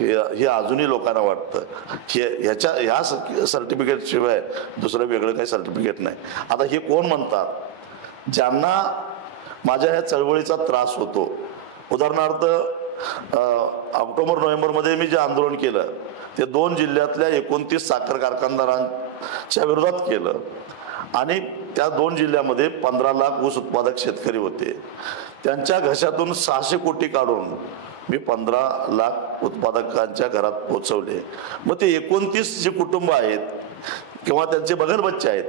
हे अजूनही लोकांना वाटतं. ह्या सर्टिफिकेट शिवाय दुसरं वेगळं काही सर्टिफिकेट नाही. आता हे कोण म्हणतात? ज्यांना माझ्या ह्या चळवळीचा त्रास होतो. उदाहरणार्थ ऑक्टोबर-नोव्हेंबरमध्ये मी जे आंदोलन केलं ते 2 जिल्ह्यातल्या 29 साखर कारखानदारांच्या विरोधात केलं आणि त्या 2 जिल्ह्यामध्ये 15 लाख ऊस उत्पादक शेतकरी होते. त्यांच्या घशातून 600 कोटी काढून मी 15 लाख उत्पादकांच्या घरात पोहोचवले. मग ते 29 जे कुटुंब आहेत किंवा त्यांचे बगल बच्चे आहेत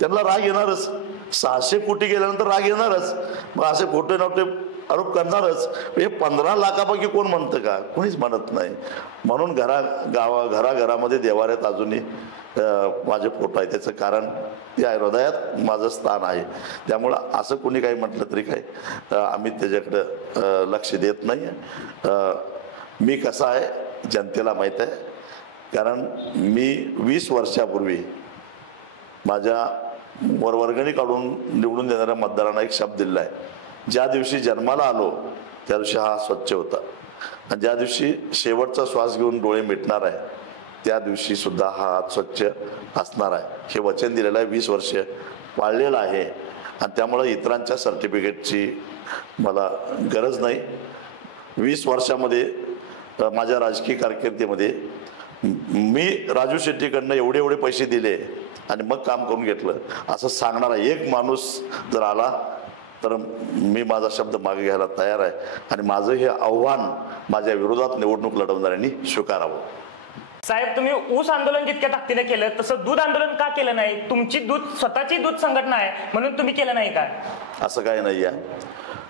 त्यांना राग येणारच. 600 कोटी गेल्यानंतर राग येणारच. मग असे खोटे नोटे आरोप करणारच. हे 15 लाखापैकी कोण म्हणतं का? कोणीच म्हणत नाही. म्हणून घराघरामध्ये देवाऱ्यात अजूनही माझे फोटो आहे. त्याचं कारण ते आहे, हृदयात माझं स्थान आहे. त्यामुळं असं कोणी काही म्हटलं तरी काही आम्ही त्याच्याकडं लक्ष देत नाही. मी कसा आहे जनतेला माहीत आहे, कारण मी 20 वर्षापूर्वी माझ्या वर्गणी काढून निवडून देणाऱ्या मतदारांना एक शब्द दिला आहे. ज्या दिवशी जन्माला आलो त्या दिवशी हा स्वच्छ होता आणि ज्या दिवशी शेवटचा श्वास घेऊन डोळे मिटणार आहे त्या दिवशी सुद्धा हा हात स्वच्छ असणार आहे. हे वचन दिलेलं आहे, 20 वर्ष पाळलेलं आहे आणि त्यामुळे इतरांच्या सर्टिफिकेटची मला गरज नाही. 20 वर्षामध्ये माझ्या राजकीय कारकिर्दीमध्ये मी राजू शेट्टीकडनं एवढे पैसे दिले आणि मग काम करून घेतलं असं सांगणारा एक माणूस जर आला तर मी माझा शब्द मागे घ्यायला तयार आहे आणि माझं हे आव्हान माझ्या विरोधात निवडणूक लढवणाऱ्यांनी स्वीकारावं. साहेब, तुम्ही ऊस आंदोलन जितक्या ताकदीने केलं तसं दूध आंदोलन का केलं नाही? तुमची स्वतःची दूध संघटना आहे म्हणून तुम्ही केलं नाही का? असं काही नाही आहे.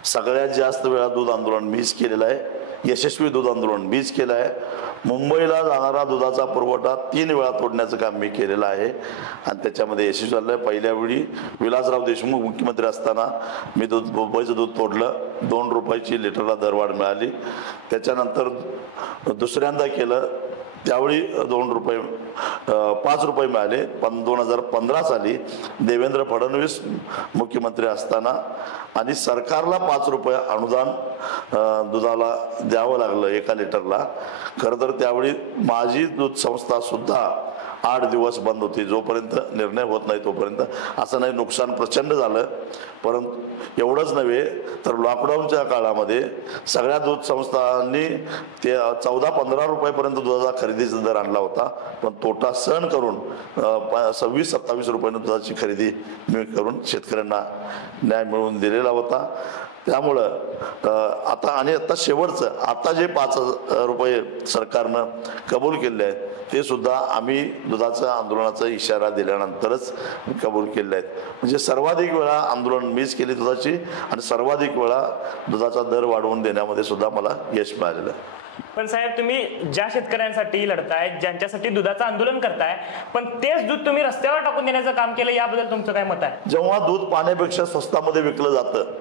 सगळ्यात जास्त वेळा दूध आंदोलन मीच केलेलं आहे. यशस्वी दूध आंदोलन मीच केलं आहे. मुंबईला जाणारा दुधाचा पुरवठा 3 वेळा तोडण्याचं काम मी केलेलं आहे आणि त्याच्यामध्ये यशस्वी झालं आहे. पहिल्या वेळी विलासराव देशमुख मुख्यमंत्री असताना मी मुंबईचं दूध तोडलं. 2 रुपयाची लिटरला दरवाढ मिळाली. त्याच्यानंतर दुसऱ्यांदा केलं त्यावेळी 5 रुपये मिळाले. पण 2015 साली देवेंद्र फडणवीस मुख्यमंत्री असताना आणि सरकारला 5 रुपये अनुदान दुधाला द्यावं लागलं 1 लिटरला. खरं तर त्यावेळी माझी दूध संस्था सुद्धा 8 दिवस बंद होती. जोपर्यंत निर्णय होत नाही तोपर्यंत. असं नाही, नुकसान प्रचंड झालं. परंतु एवढंच नव्हे तर लॉकडाऊनच्या काळामध्ये सगळ्या दूध संस्थांनी ते 14-15 रुपयापर्यंत दुधाचा खरेदीचा दर आणला होता. पण तोटा सहन करून 26-27 रुपयानं दुधाची खरेदी करून शेतकऱ्यांना न्याय मिळवून दिलेला होता. त्यामुळं आता शेवटचं आता जे 5 रुपये सरकारनं कबूल केले आहेत ते सुद्धा आम्ही दुधाचं आंदोलनाचा इशारा दिल्यानंतरच कबूल केले आहेत. म्हणजे सर्वाधिक वेळा आंदोलन मीच केली दुधाची आणि सर्वाधिक वेळा दुधाचा दर वाढवून देण्यामध्ये सुद्धा मला यश मिळालेलं आहे. पण साहेब, तुम्ही ज्या शेतकऱ्यांसाठी लढताय, ज्यांच्यासाठी दुधाचं आंदोलन करताय, पण तेच दूध तुम्ही रस्त्यावर टाकून देण्याचं काम केलं, याबद्दल तुमचं काय मत आहे? जेव्हा दूध पाण्यापेक्षा स्वस्तामध्ये विकलं जातं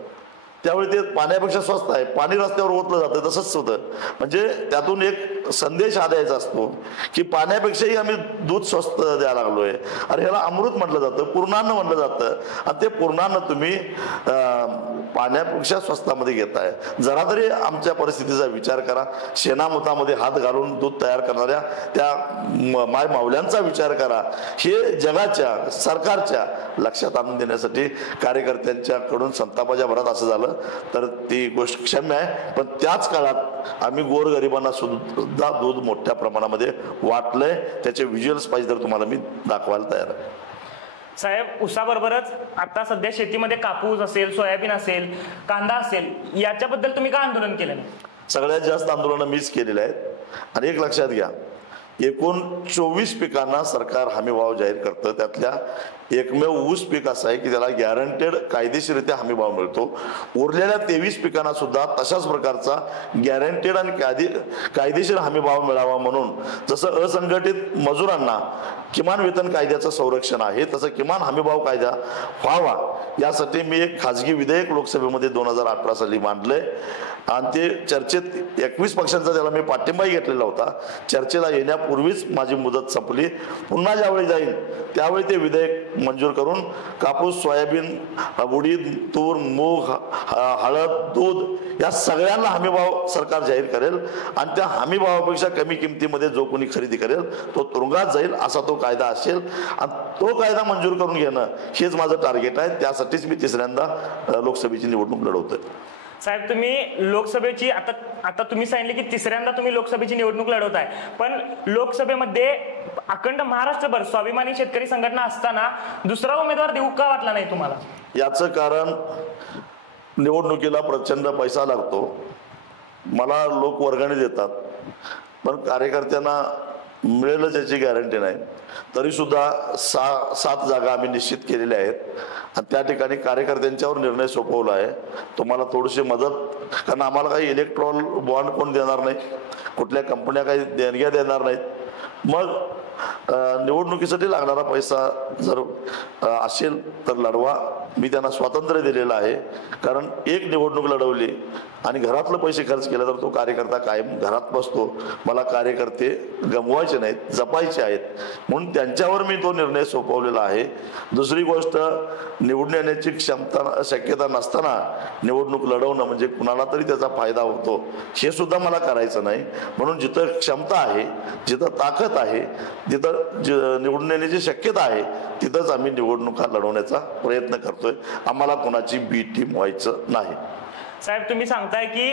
त्यावेळी ते पाण्यापेक्षा स्वस्त आहे, पाणी रस्त्यावर ओतलं जातं, तसंच होतं. म्हणजे त्यातून एक संदेश हा द्यायचा असतो की पाण्यापेक्षाही आम्ही दूध स्वस्त द्यायला लागलोय. अरे ह्याला अमृत म्हटलं जातं, पूर्णान्न म्हटलं जातं. आणि ते पूर्णान्न तुम्ही पाण्यापेक्षा स्वस्तामध्ये घेताय. जरा तरी आमच्या परिस्थितीचा विचार करा. शेणामुतामध्ये हात घालून दूध तयार करणाऱ्या त्या माय मावल्यांचा विचार करा. हे जगाच्या सरकारच्या लक्षात आणून देण्यासाठी कार्यकर्त्यांच्याकडून संतापाच्या भरात असं झालं तर ती गोष्ट क्षम्य आहे. पण त्याच काळात आम्ही गोरगरिबांना सुद्धा दूध मोठ्या प्रमाणामध्ये वाटलंय. त्याचे व्हिज्युअल्स पाहिजे तर तुम्हाला मी दाखवायला तयार आहे. साहेब, ऊसाबरोबरच आता सध्या शेतीमध्ये कापूस असेल, सोयाबीन असेल, कांदा असेल, याच्याबद्दल तुम्ही का आंदोलन केलं नाही? सगळ्यात जास्त आंदोलनं मीच केलेली आहेत. आणि एक लक्षात घ्या, एकूण 24 पिकांना सरकार हमीभाव जाहीर करतं. त्यातल्या एकमेव ऊस पीक असं आहे की त्याला गॅरंटेड कायदेशीररित्या हमीभाव मिळतो. उरलेल्या 23 पिकांना सुद्धा तशाच प्रकारचा गॅरंटेड आणि कायदेशीर हमीभाव मिळावा म्हणून जसं असंघटित मजुरांना किमान वेतन कायद्याचं संरक्षण आहे तसं किमान हमीभाव कायदा व्हावा यासाठी मी एक खाजगी विधेयक लोकसभेमध्ये 2018 साली मांडलंय. आणि ते चर्चेत 21 पक्षांचा त्याला मी पाठिंबाही घेतलेला होता. चर्चेला येण्यापूर्वीच माझी मुदत संपली. पुन्हा ज्यावेळी जाईल त्यावेळी ते विधेयक मंजूर करून कापूस, सोयाबीन, उडीद, तूर, मूग, हळद, दूध या सगळ्यांना हमीभाव सरकार जाहीर करेल. आणि त्या हमीभावापेक्षा कमी किमतीमध्ये जो कोणी खरेदी करेल तो तुरुंगात जाईल असा तो कायदा असेल. आणि तो कायदा मंजूर करून घेणं हेच माझं टार्गेट आहे. त्यासाठीच मी तिसऱ्यांदा लोकसभेची निवडणूक लढवतोय. साहेब, तुम्ही लोकसभेची आता तुम्ही सांगितले की तिसऱ्यांदा तुम्ही लोकसभेची निवडणूक लढवताय, पण लोकसभेमध्ये अखंड महाराष्ट्रभर स्वाभिमानी शेतकरी संघटना असताना दुसरा उमेदवार देऊ का वाटला नाही तुम्हाला? याचं कारण निवडणुकीला प्रचंड पैसा लागतो. मला लोक वर्गणी देतात पण कार्यकर्त्यांना मिळेलच याची गॅरंटी नाही. तरी सुद्धा 7 जागा आम्ही निश्चित केलेल्या आहेत आणि त्या ठिकाणी कार्यकर्त्यांच्यावर निर्णय सोपवला आहे. तुम्हाला थोडीशी मदत, कारण आम्हाला काही इलेक्ट्रॉल बॉन्ड कोण देणार नाही, कुठल्या कंपन्या काही देणग्या देणार नाहीत. मग निवडणुकीसाठी लागणारा पैसा जर असेल तर लढवा. मी त्यांना स्वातंत्र्य दिलेलं आहे. कारण एक निवडणूक लढवली आणि घरातलं पैसे खर्च केले तर तो कार्यकर्ता कायम घरात बसतो. मला कार्यकर्ते गमवायचे नाहीत, जपायचे आहेत, म्हणून त्यांच्यावर मी तो निर्णय सोपवलेला आहे. दुसरी गोष्ट, निवडून येण्याची शक्यता नसताना निवडणूक लढवणं म्हणजे कुणाला तरी त्याचा फायदा होतो हे सुद्धा मला करायचं नाही. म्हणून जिथं क्षमता आहे, जिथं ताकद आहे, जिथं निवडून येण्याची शक्यता आहे तिथंच आम्ही निवडणुका लढवण्याचा प्रयत्न करतोय. आम्हाला कोणाची बी टीम व्हायचं नाही. साहेब, तुम्ही सांगताय की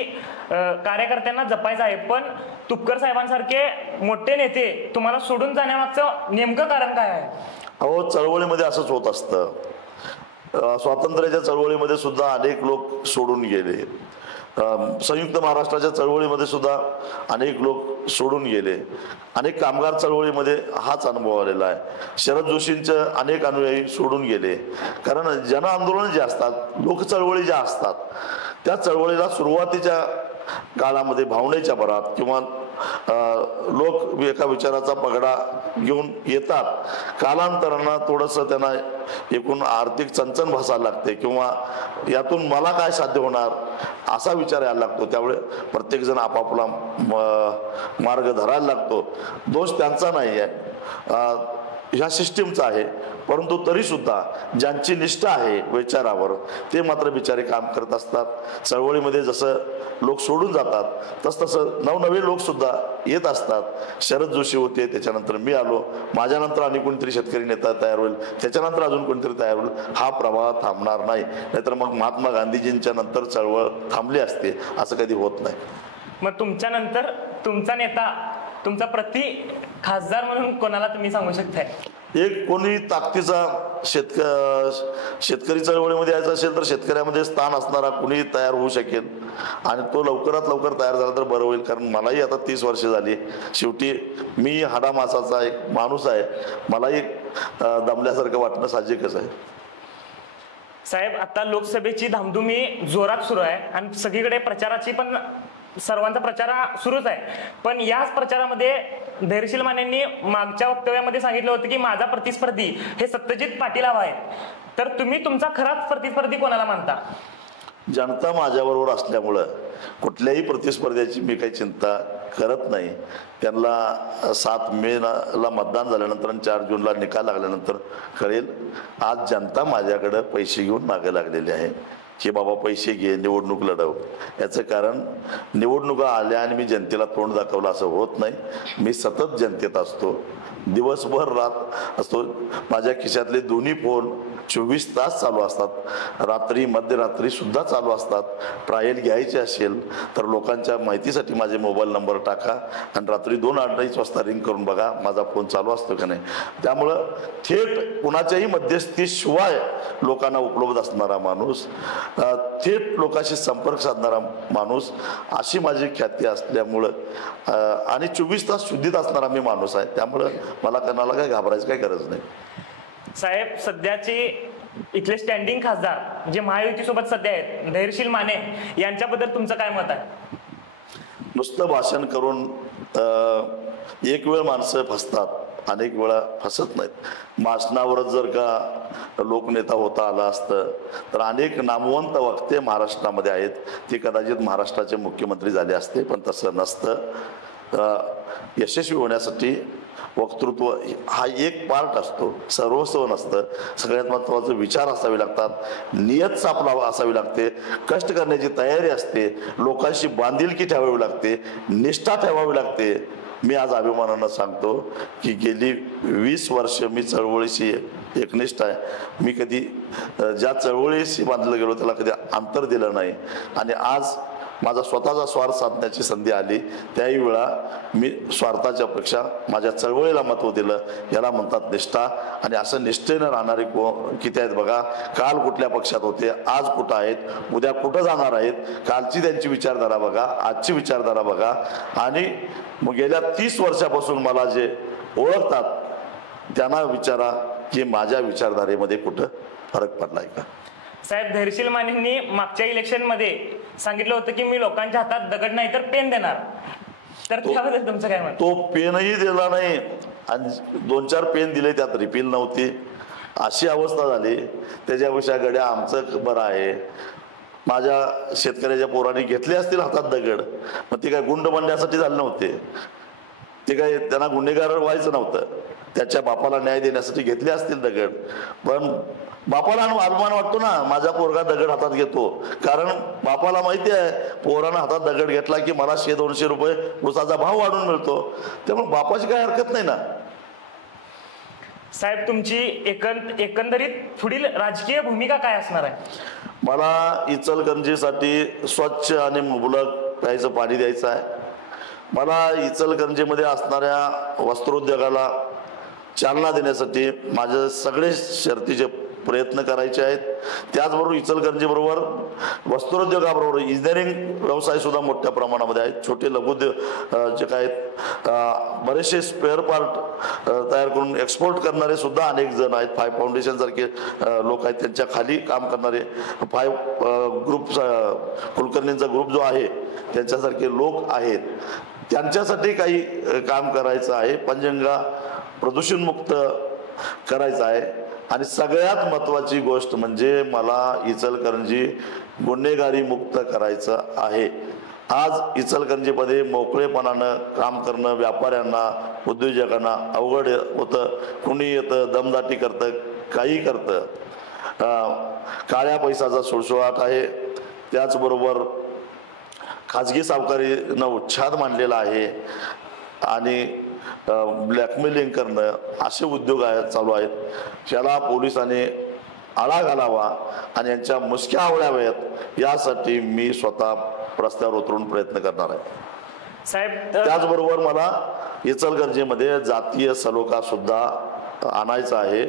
कार्यकर्त्यांना जपायचं आहे, पण तुपकर साहेबांसारखे मोठे नेते तुम्हाला सोडून जाण्यामागचं नेमकं कारण काय आहे? अहो, चळवळीमध्ये असंच होत असतं. स्वातंत्र्याच्या चळवळीमध्ये सुद्धा अनेक लोक सोडून गेले. संयुक्त महाराष्ट्राच्या चळवळीमध्ये सुद्धा अनेक लोक सोडून गेले. अनेक कामगार चळवळीमध्ये हाच अनुभव आलेला आहे. शरद जोशींचे अनेक अनुयायी सोडून गेले. कारण जन आंदोलन जे असतात, लोक चळवळी ज्या असतात, त्या चळवळीला सुरुवातीच्या काळामध्ये भावनेच्या भरात किंवा लोक एका विचाराचा पगडा घेऊन येतात. कालांतरानं थोडंसं त्यांना एकूण आर्थिक चणचण भासायला लागते किंवा यातून मला काय साध्य होणार असा विचार यायला लागतो. त्यामुळे प्रत्येकजण आपापला मार्ग धरायला लागतो. दोष त्यांचा नाही आहे. ह्या सिस्टीमचा आहे, परंतु तरीसुद्धा ज्यांची निष्ठा आहे विचारावर ते मात्र बिचारे काम करत असतात. चळवळीमध्ये जसं लोक सोडून जातात तसं नवनवीन लोकसुद्धा येत असतात. शरद जोशी होते, त्याच्यानंतर मी आलो, माझ्यानंतर आणि कोणीतरी शेतकरी नेता तयार होईल, त्याच्यानंतर अजून कोणीतरी तयार होईल. हा प्रवाह थांबणार नाही, नाहीतर मग महात्मा गांधीजींच्या नंतर चळवळ थांबली असते, असं कधी होत नाही. मग तुमच्यानंतर तुमचा नेता, तुमचा खासदार म्हणून कोणाला तुम्ही सांगू शकताय? एक कोणी ताकदीचा शेतकरी चळवळीमध्ये यायचा असेल तर शेतकऱ्यामध्ये स्थान असणारा कुणी तयार होऊ शकेल, आणि तो लवकरात लवकर तयार झाला तर बरं होईल. कारण मलाही आता 30 वर्ष झाली, शेवटी मी हाडामासाचा एक माणूस आहे, मलाही दमल्यासारखं वाटणं साहजिकच आहे. साहेब, आता लोकसभेची धामधुमी जोरात सुरू आहे आणि सगळीकडे प्रचाराची पण सर्वांचा प्रचार सुरूच आहे. पण याच प्रचारामध्ये धैर्यशील मानेंनी मागच्या वक्तव्यामध्ये सांगितलं होतं की माझा प्रतिस्पर्धी हे सत्यजित पाटील हवा आहे. तर तुम्ही तुमचा खराच प्रतिस्पर्धी कोणाला मानता? जनता माझ्याबरोबर असल्यामुळं कुठल्याही प्रतिस्पर्ध्याची मी काही चिंता करत नाही. त्यांना 7 मेला मतदान झाल्यानंतर आणि 4 जूनला निकाल लागल्यानंतर कळेल. आज जनता माझ्याकडे पैसे घेऊन मागे लागलेली आहे की बाबा पैसे घे, निवडणूक लढव. याचं कारण निवडणुका आल्या आणि मी जनतेला तोंड दाखवलं असं होत नाही. मी सतत जनतेत असतो, दिवसभर रात असतो. माझ्या खिशातले दोन्ही फोन 24 तास चालू असतात, रात्री मध्यरात्री सुद्धा चालू असतात. ट्रायल घ्यायची असेल तर लोकांच्या माहितीसाठी माझे मोबाईल नंबर टाका आणि रात्री 2-2:30 वाजता रिंग करून बघा माझा फोन चालू असतो का नाही. त्यामुळं थेट कुणाच्याही मध्यस्थीशिवाय लोकांना उपलब्ध असणारा माणूस, थेट लोकांशी संपर्क साधणारा माणूस, अशी माझी ख्याती असल्यामुळं आणि 24 तास शुद्धीत असणारा मी माणूस आहे. त्यामुळं मला कोणाला काही घाबरायची काही गरज नाही. साहेब, सध्याचे इथले स्टँडिंग खासदार जे महायुतीसोबत सध्या आहेत, धैर्यशील माने, यांच्याबद्दल तुमचं काय मत आहे? नुसतं भाषण करून एक वेळ माणसं फसतात, अनेक वेळा फसत नाहीत. भाषणावरच जर का लोकनेता होता आला असतं तर अनेक नामवंत वक्ते महाराष्ट्रामध्ये आहेत, ते कदाचित महाराष्ट्राचे मुख्यमंत्री झाले असते. पण तसं नसतं. यशस्वी होण्यासाठी वक्तृत्व हा एक पार्ट असतो, सर्वस्व नसतं. सगळ्यात महत्त्वाचे विचार असावे लागतात, नियत साफ असावी लागते, कष्ट करण्याची तयारी असते, लोकांशी बांधिलकी ठेवावी लागते, निष्ठा ठेवावी लागते. मी आज अभिमानानं सांगतो की गेली 20 वर्ष मी चळवळीशी एकनिष्ठ आहे. मी कधी ज्या चळवळीशी बांधलं गेलो त्याला कधी अंतर दिलं नाही. आणि आज माझा स्वतःचा स्वार्थ साधण्याची संधी आली, त्याही वेळा मी स्वार्थाच्या पेक्षा माझ्या चळवळीला महत्त्व दिलं. याला म्हणतात निष्ठा. आणि असं निष्ठेनं राहणारे किती आहेत बघा. काल कुठल्या पक्षात होते, आज कुठं आहेत, उद्या कुठं जाणार आहेत. कालची त्यांची विचारधारा बघा, आजची विचारधारा बघा. आणि मग गेल्या 30 वर्षापासून मला जे ओळखतात त्यांना विचारा की माझ्या विचारधारेमध्ये कुठं फरक पडलाय का. साहेब, धैर्यशील मानेंनी मागच्या इलेक्शनमध्ये सांगितलं होतं की मी लोकांच्या हातात दगड नाही तर पेन देणार. तर त्याबद्दल तुमचं काय मत? तो पेनही दिला नाही आणि 2-4 पेन दिले, त्यात रिफिल नव्हती. अशी अवस्था झाली. त्याच्यापेक्षा गड्या आमचं बरं आहे. माझ्या शेतकऱ्याच्या पोरांनी घेतले असतील हातात दगड, मग ते काय गुंड बनण्यासाठी झाले नव्हते, ते काय त्यांना गुन्हेगार व्हायचं नव्हतं. त्याच्या बापाला न्याय देण्यासाठी घेतले असतील दगड. पण बापाला अभिमान वाटतो ना, माझा पोरगा दगड हातात घेतो. कारण बापाला माहिती आहे पोरानं हातात दगड घेतला की मला 100-200 रुपये ऊसाचा भाव वाढून मिळतो. त्यामुळे बापाची काही हरकत नाही ना. साहेब, तुमची एकंदरीत पुढील राजकीय भूमिका काय असणार आहे? मला इचलकरंजीसाठी स्वच्छ आणि मुबलक प्यायचं पाणी द्यायचं आहे. मला इचलकरंजीमध्ये असणाऱ्या वस्त्रोद्योगाला चालना देण्यासाठी माझे सगळे शर्तीचे प्रयत्न करायचे आहेत. त्याचबरोबर इचलकरंजीबरोबर वस्त्रोद्योगाबरोबर इंजिनिअरिंग व्यवसाय सुद्धा मोठ्या प्रमाणामध्ये आहेत. छोटे लघुउद्योग जे काय बरेचसे स्पेअर पार्ट तयार करून एक्सपोर्ट करणारे सुद्धा अनेक जण आहेत. 5 फाउंडेशन सारखे लोक आहेत, त्यांच्या खाली काम करणारे 5 ग्रुप, कुलकर्णींचा ग्रुप जो आहे त्यांच्यासारखे लोक आहेत. त्यांच्यासाठी काही काम करायचं आहे. पंचगंगा प्रदूषणमुक्त करायचं आहे. आणि सगळ्यात महत्त्वाची गोष्ट म्हणजे मला इचलकरंजी गुन्हेगारी मुक्त करायचं आहे. आज इचलकरंजीमध्ये मोकळेपणानं काम करणं व्यापाऱ्यांना उद्योजकांना अवघड होतं. कुणी येतं दमदाटी करतं काही करतं. काळ्या पैशाचा सुळसुळाट आहे. त्याचबरोबर खाजगी सावकारीनं उच्छाद मांडलेला आहे आणि ब्लॅकमेलिंग करणं असे उद्योग चालू आहेत. त्याला पोलिसांनी आळा घालावा आणि यांच्या मुसक्या आवळाव्यात यासाठी मी स्वतः रस्त्यावर उतरून प्रयत्न करणार आहे. साहेब त्याचबरोबर मला इचलकरंजीमध्ये जातीय सलोखा सुद्धा आणायचा आहे.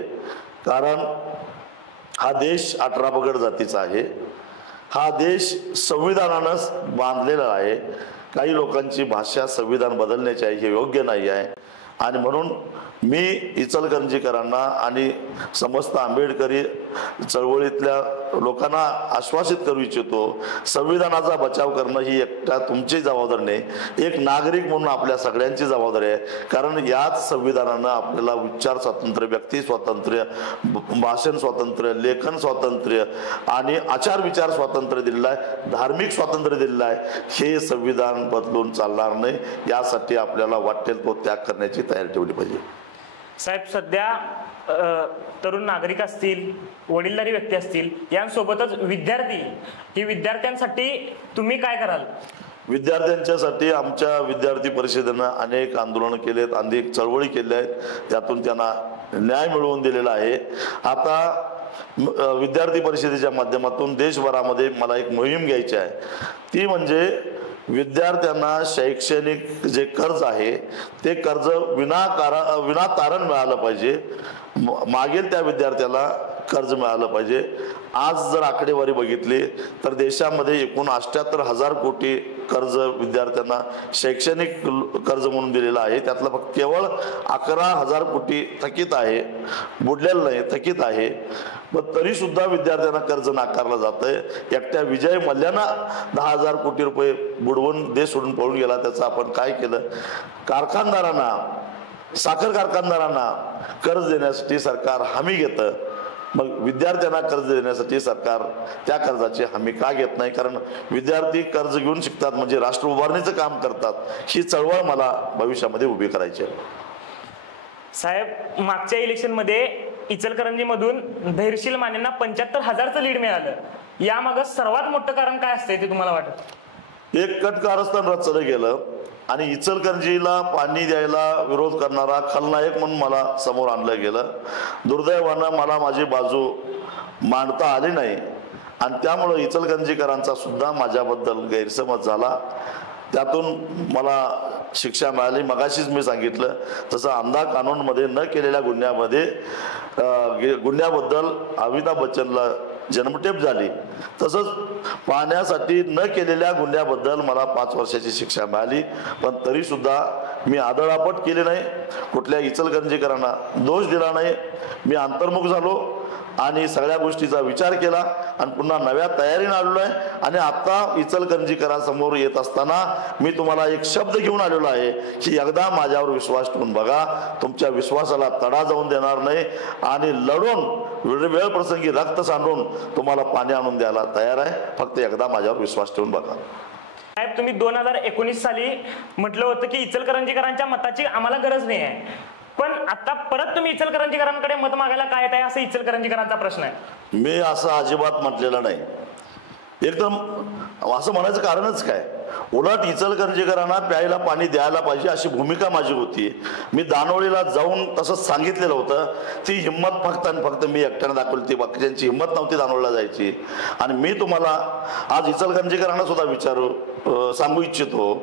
कारण हा देश 18 पगड जातीचा आहे. हा देश संविधानानं बांधलेला आहे. काही लोकांची भाषा संविधान बदलण्याची आहे हे योग्य नाही आहे. आणि म्हणून मी इचलकरंजीकरांना आणि समस्त आंबेडकरी चळवळीतल्या लोकांना आश्वासित करू इच्छितो, संविधानाचा बचाव करणं ही एकटा तुमची जबाबदारी नाही, एक नागरिक म्हणून आपल्या सगळ्यांची जबाबदारी आहे. कारण याच संविधानानं आपल्याला विचार स्वातंत्र्य, व्यक्ती स्वातंत्र्य, भाषण स्वातंत्र्य, लेखन स्वातंत्र्य आणि आचार विचार स्वातंत्र्य दिलेलं आहे, धार्मिक स्वातंत्र्य दिलेलं आहे. हे संविधान बदलून चालणार नाही. यासाठी आपल्याला वाटेल तो त्याग करण्याची तयारी ठेवली पाहिजे. साहेब सध्या तरुण नागरिक असतील, वडीलधारी व्यक्ती असतील, यांसोबतच विद्यार्थी, ही विद्यार्थ्यांसाठी तुम्ही काय कराल? विद्यार्थ्यांच्यासाठी आमच्या विद्यार्थी परिषदेनं अनेक आंदोलन केलेत, अनेक चळवळी केल्या आहेत. त्यातून त्यांना न्याय मिळवून दिलेला आहे. आता विद्यार्थी परिषदेच्या माध्यमातून देशभरामध्ये मला एक मोहीम घ्यायची आहे. ती म्हणजे विद्यार्थ्यांना शैक्षणिक जे कर्ज आहे ते कर्ज विनातारण मिळालं पाहिजे. मागेल त्या विद्यार्थ्याला कर्ज मिळालं पाहिजे. आज जर आकडेवारी बघितली तर देशामध्ये एकूण 78,000 कोटी कर्ज विद्यार्थ्यांना शैक्षणिक कर्ज म्हणून दिलेलं आहे. त्यातलं फक्त केवळ 11,000 कोटी थकीत आहे, बुडलेलं नाही, थकीत आहे. पण तरी सुद्धा विद्यार्थ्यांना कर्ज नाकारलं जातंय. एकट्या विजय मल्ल्यानं 10,000 कोटी रुपये बुडवून देश सोडून पळून गेला. त्याचं आपण काय केलं? कारखानदारांना, साखर कारखानदारांना कर्ज देण्यासाठी सरकार हमी घेतं. मग विद्यार्थ्यांना कर्ज देण्यासाठी सरकार त्या कर्जाची हमी का घेत नाही? कारण विद्यार्थी कर्ज घेऊन शिकतात म्हणजे राष्ट्र उभारणीचं काम करतात. ही चळवळ मला भविष्यामध्ये उभी करायची आहे. साहेब मागच्या इलेक्शनमध्ये इचलकरंजीमधून धैर्यशील मानेंना 75,000चं लीड मिळालं. यामागं सर्वात मोठं कारण काय असतंय ते तुम्हाला वाटतं? एक कट कारस्थान रचलं गेलं आणि इचलकरंजीला पाणी द्यायला विरोध करणारा खलनायक म्हणून मला समोर आणलं गेलं. दुर्दैवानं मला माझी बाजू मांडता आली नाही आणि त्यामुळं इचलकरंजीकरांचा सुद्धा माझ्याबद्दल गैरसमज झाला. त्यातून मला शिक्षा मिळाली. मगाशीच मी सांगितलं तसं अंधा कानूनमध्ये न केलेल्या गुन्ह्याबद्दल अमिताभ बच्चनला जन्मठेप झाली. तसंच पाण्यासाठी न केलेल्या गुन्ह्याबद्दल मला 5 वर्षाची शिक्षा मिळाली. पण तरी सुद्धा मी आदळआपट केली नाही, कुठल्या इचलकरंजीकरांना दोष दिला नाही. मी अंतर्मुख झालो आणि सगळ्या गोष्टीचा विचार केला आणि पुन्हा नव्या तयारीने आलेलो आहे. आणि आता इचलकरंजीकरांसमोर येत असताना मी तुम्हाला एक शब्द घेऊन आलेलो आहे की एकदा माझ्यावर विश्वास ठेवून बघा, तुमच्या विश्वासाला तडा जाऊन देणार नाही आणि लढून वेळ प्रसंगी रक्त सांडून तुम्हाला पाणी आणून द्यायला तयार आहे. फक्त एकदा माझ्यावर विश्वास ठेवून बघा. साहेब तुम्ही 2019 साली म्हटलं होतं की इचलकरंजीकरांच्या मताची आम्हाला गरज नाही आहे, पण आता परत तुम्ही इचलकरंजीकरांकडे मत मागायला काय येत आहे असं इचलकरंजीकरांचा प्रश्न आहे? मी असं अजिबात म्हटलेलं नाही. एकदम असं म्हणायचं कारणच काय? उलट इचलकरंजीकरांना प्यायला पाणी द्यायला पाहिजे अशी भूमिका माझी होती. मी दानोळीला जाऊन तसंच सांगितलेलं होतं. ती हिंमत फक्त आणि फक्त मी एकट्याने दाखवली. ती बाकीच्यांची हिंमत नव्हती दानोळीला जायची. आणि मी तुम्हाला आज इचलकरंजीकरांना सुद्धा सांगू इच्छितो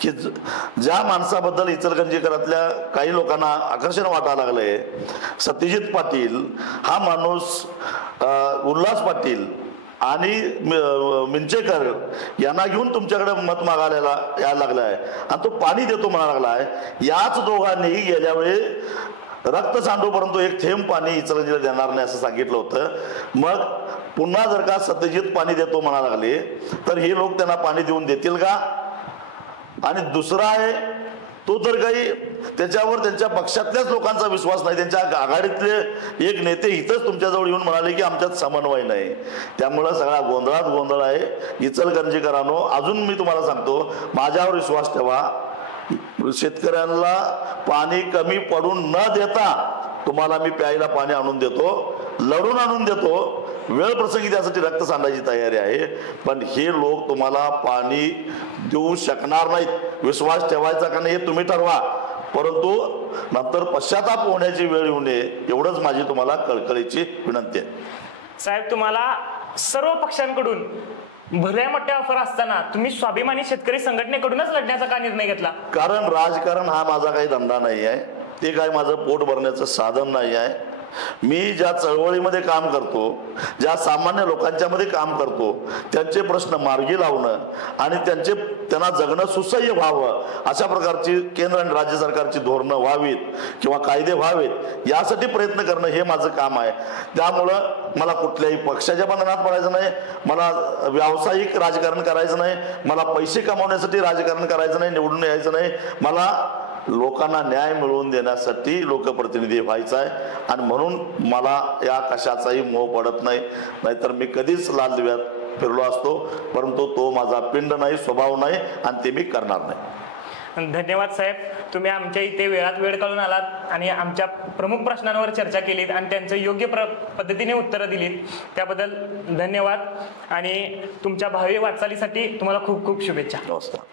की ज्या माणसाबद्दल इचलकरंजीकरातल्या काही लोकांना आकर्षण वाटायला लागलंय, सत्यजित पाटील हा माणूस, उल्हास पाटील आणि मिंचेकर यांना घेऊन तुमच्याकडे मत मागायला यायला लागलाय आणि तो पाणी देतो म्हणायला लागलाय. याच दोघांनी गेल्या वेळी रक्त सांडूपर्यंत एक थेंब पाणी इचलकरंजीला देणार नाही असं सांगितलं होतं. मग पुन्हा जर का सत्यजित पाणी देतो म्हणायला लागले तर हे लोक त्यांना पाणी देऊन देतील का? आणि दुसरा आहे, तो जर काही त्याच्यावर त्यांच्या पक्षातल्याच लोकांचा विश्वास नाही. त्यांच्या आघाडीतले एक नेते इथंच तुमच्याजवळ येऊन म्हणाले की आमच्यात समन्वय नाही. त्यामुळं सगळा गोंधळात गोंधळ आहे. इचलकरंजीकरांनो, अजून मी तुम्हाला सांगतो, माझ्यावर विश्वास ठेवा. शेतकऱ्यांना पाणी कमी पडून न देता तुम्हाला मी प्यायला पाणी आणून देतो, लढून आणून देतो. वेळ प्रसंगी त्यासाठी रक्त सांडायची तयारी आहे. पण हे लोक तुम्हाला पाणी देऊ शकणार नाहीत. विश्वास ठेवायचा का नाही हे तुम्ही ठरवा, परंतु नंतर पश्चाताप होण्याची वेळ येऊ नये एवढंच माझी तुम्हाला कळकळीची विनंती आहे. साहेब, तुम्हाला सर्व पक्षांकडून भल्या मोठ्या ऑफर असताना तुम्ही स्वाभिमानी शेतकरी संघटनेकडूनच लढण्याचा का निर्णय घेतला? कारण राजकारण हा माझा काही धंदा नाही आहे, ते काय माझं पोट भरण्याचं साधन नाही आहे. मी ज्या चळवळीमध्ये काम करतो, ज्या सामान्य लोकांच्या मध्ये काम करतो, त्यांचे प्रश्न मार्गी लावणं आणि त्यांना जगणं सुसह्य व्हावं अशा प्रकारची केंद्र आणि राज्य सरकारची धोरणं व्हावीत किंवा कायदे व्हावेत यासाठी प्रयत्न करणं हे माझं काम आहे. त्यामुळं मला कुठल्याही पक्षाच्या बंधनात पडायचं नाही, मला व्यावसायिक राजकारण करायचं नाही, मला पैसे कमावण्यासाठी राजकारण करायचं नाही, निवडून यायचं नाही. मला लोकांना न्याय मिळवून देण्यासाठी लोकप्रतिनिधी व्हायचा आहे. आणि म्हणून मला या कशाचाही मोह पडत नाही. नाहीतर मी कधीच लाल दिव्यात फिरलो असतो, परंतु तो माझा पिंड नाही, स्वभाव नाही आणि ते मी करणार नाही. धन्यवाद साहेब, तुम्ही आमच्या इथे वेळात वेळ काढून आलात आणि आमच्या प्रमुख प्रश्नांवर चर्चा केलीत आणि त्यांचं योग्य पद्धतीने उत्तरं दिलीत. त्याबद्दल धन्यवाद आणि तुमच्या भावी वाटचालीसाठी तुम्हाला खूप खूप शुभेच्छा. नमस्कार.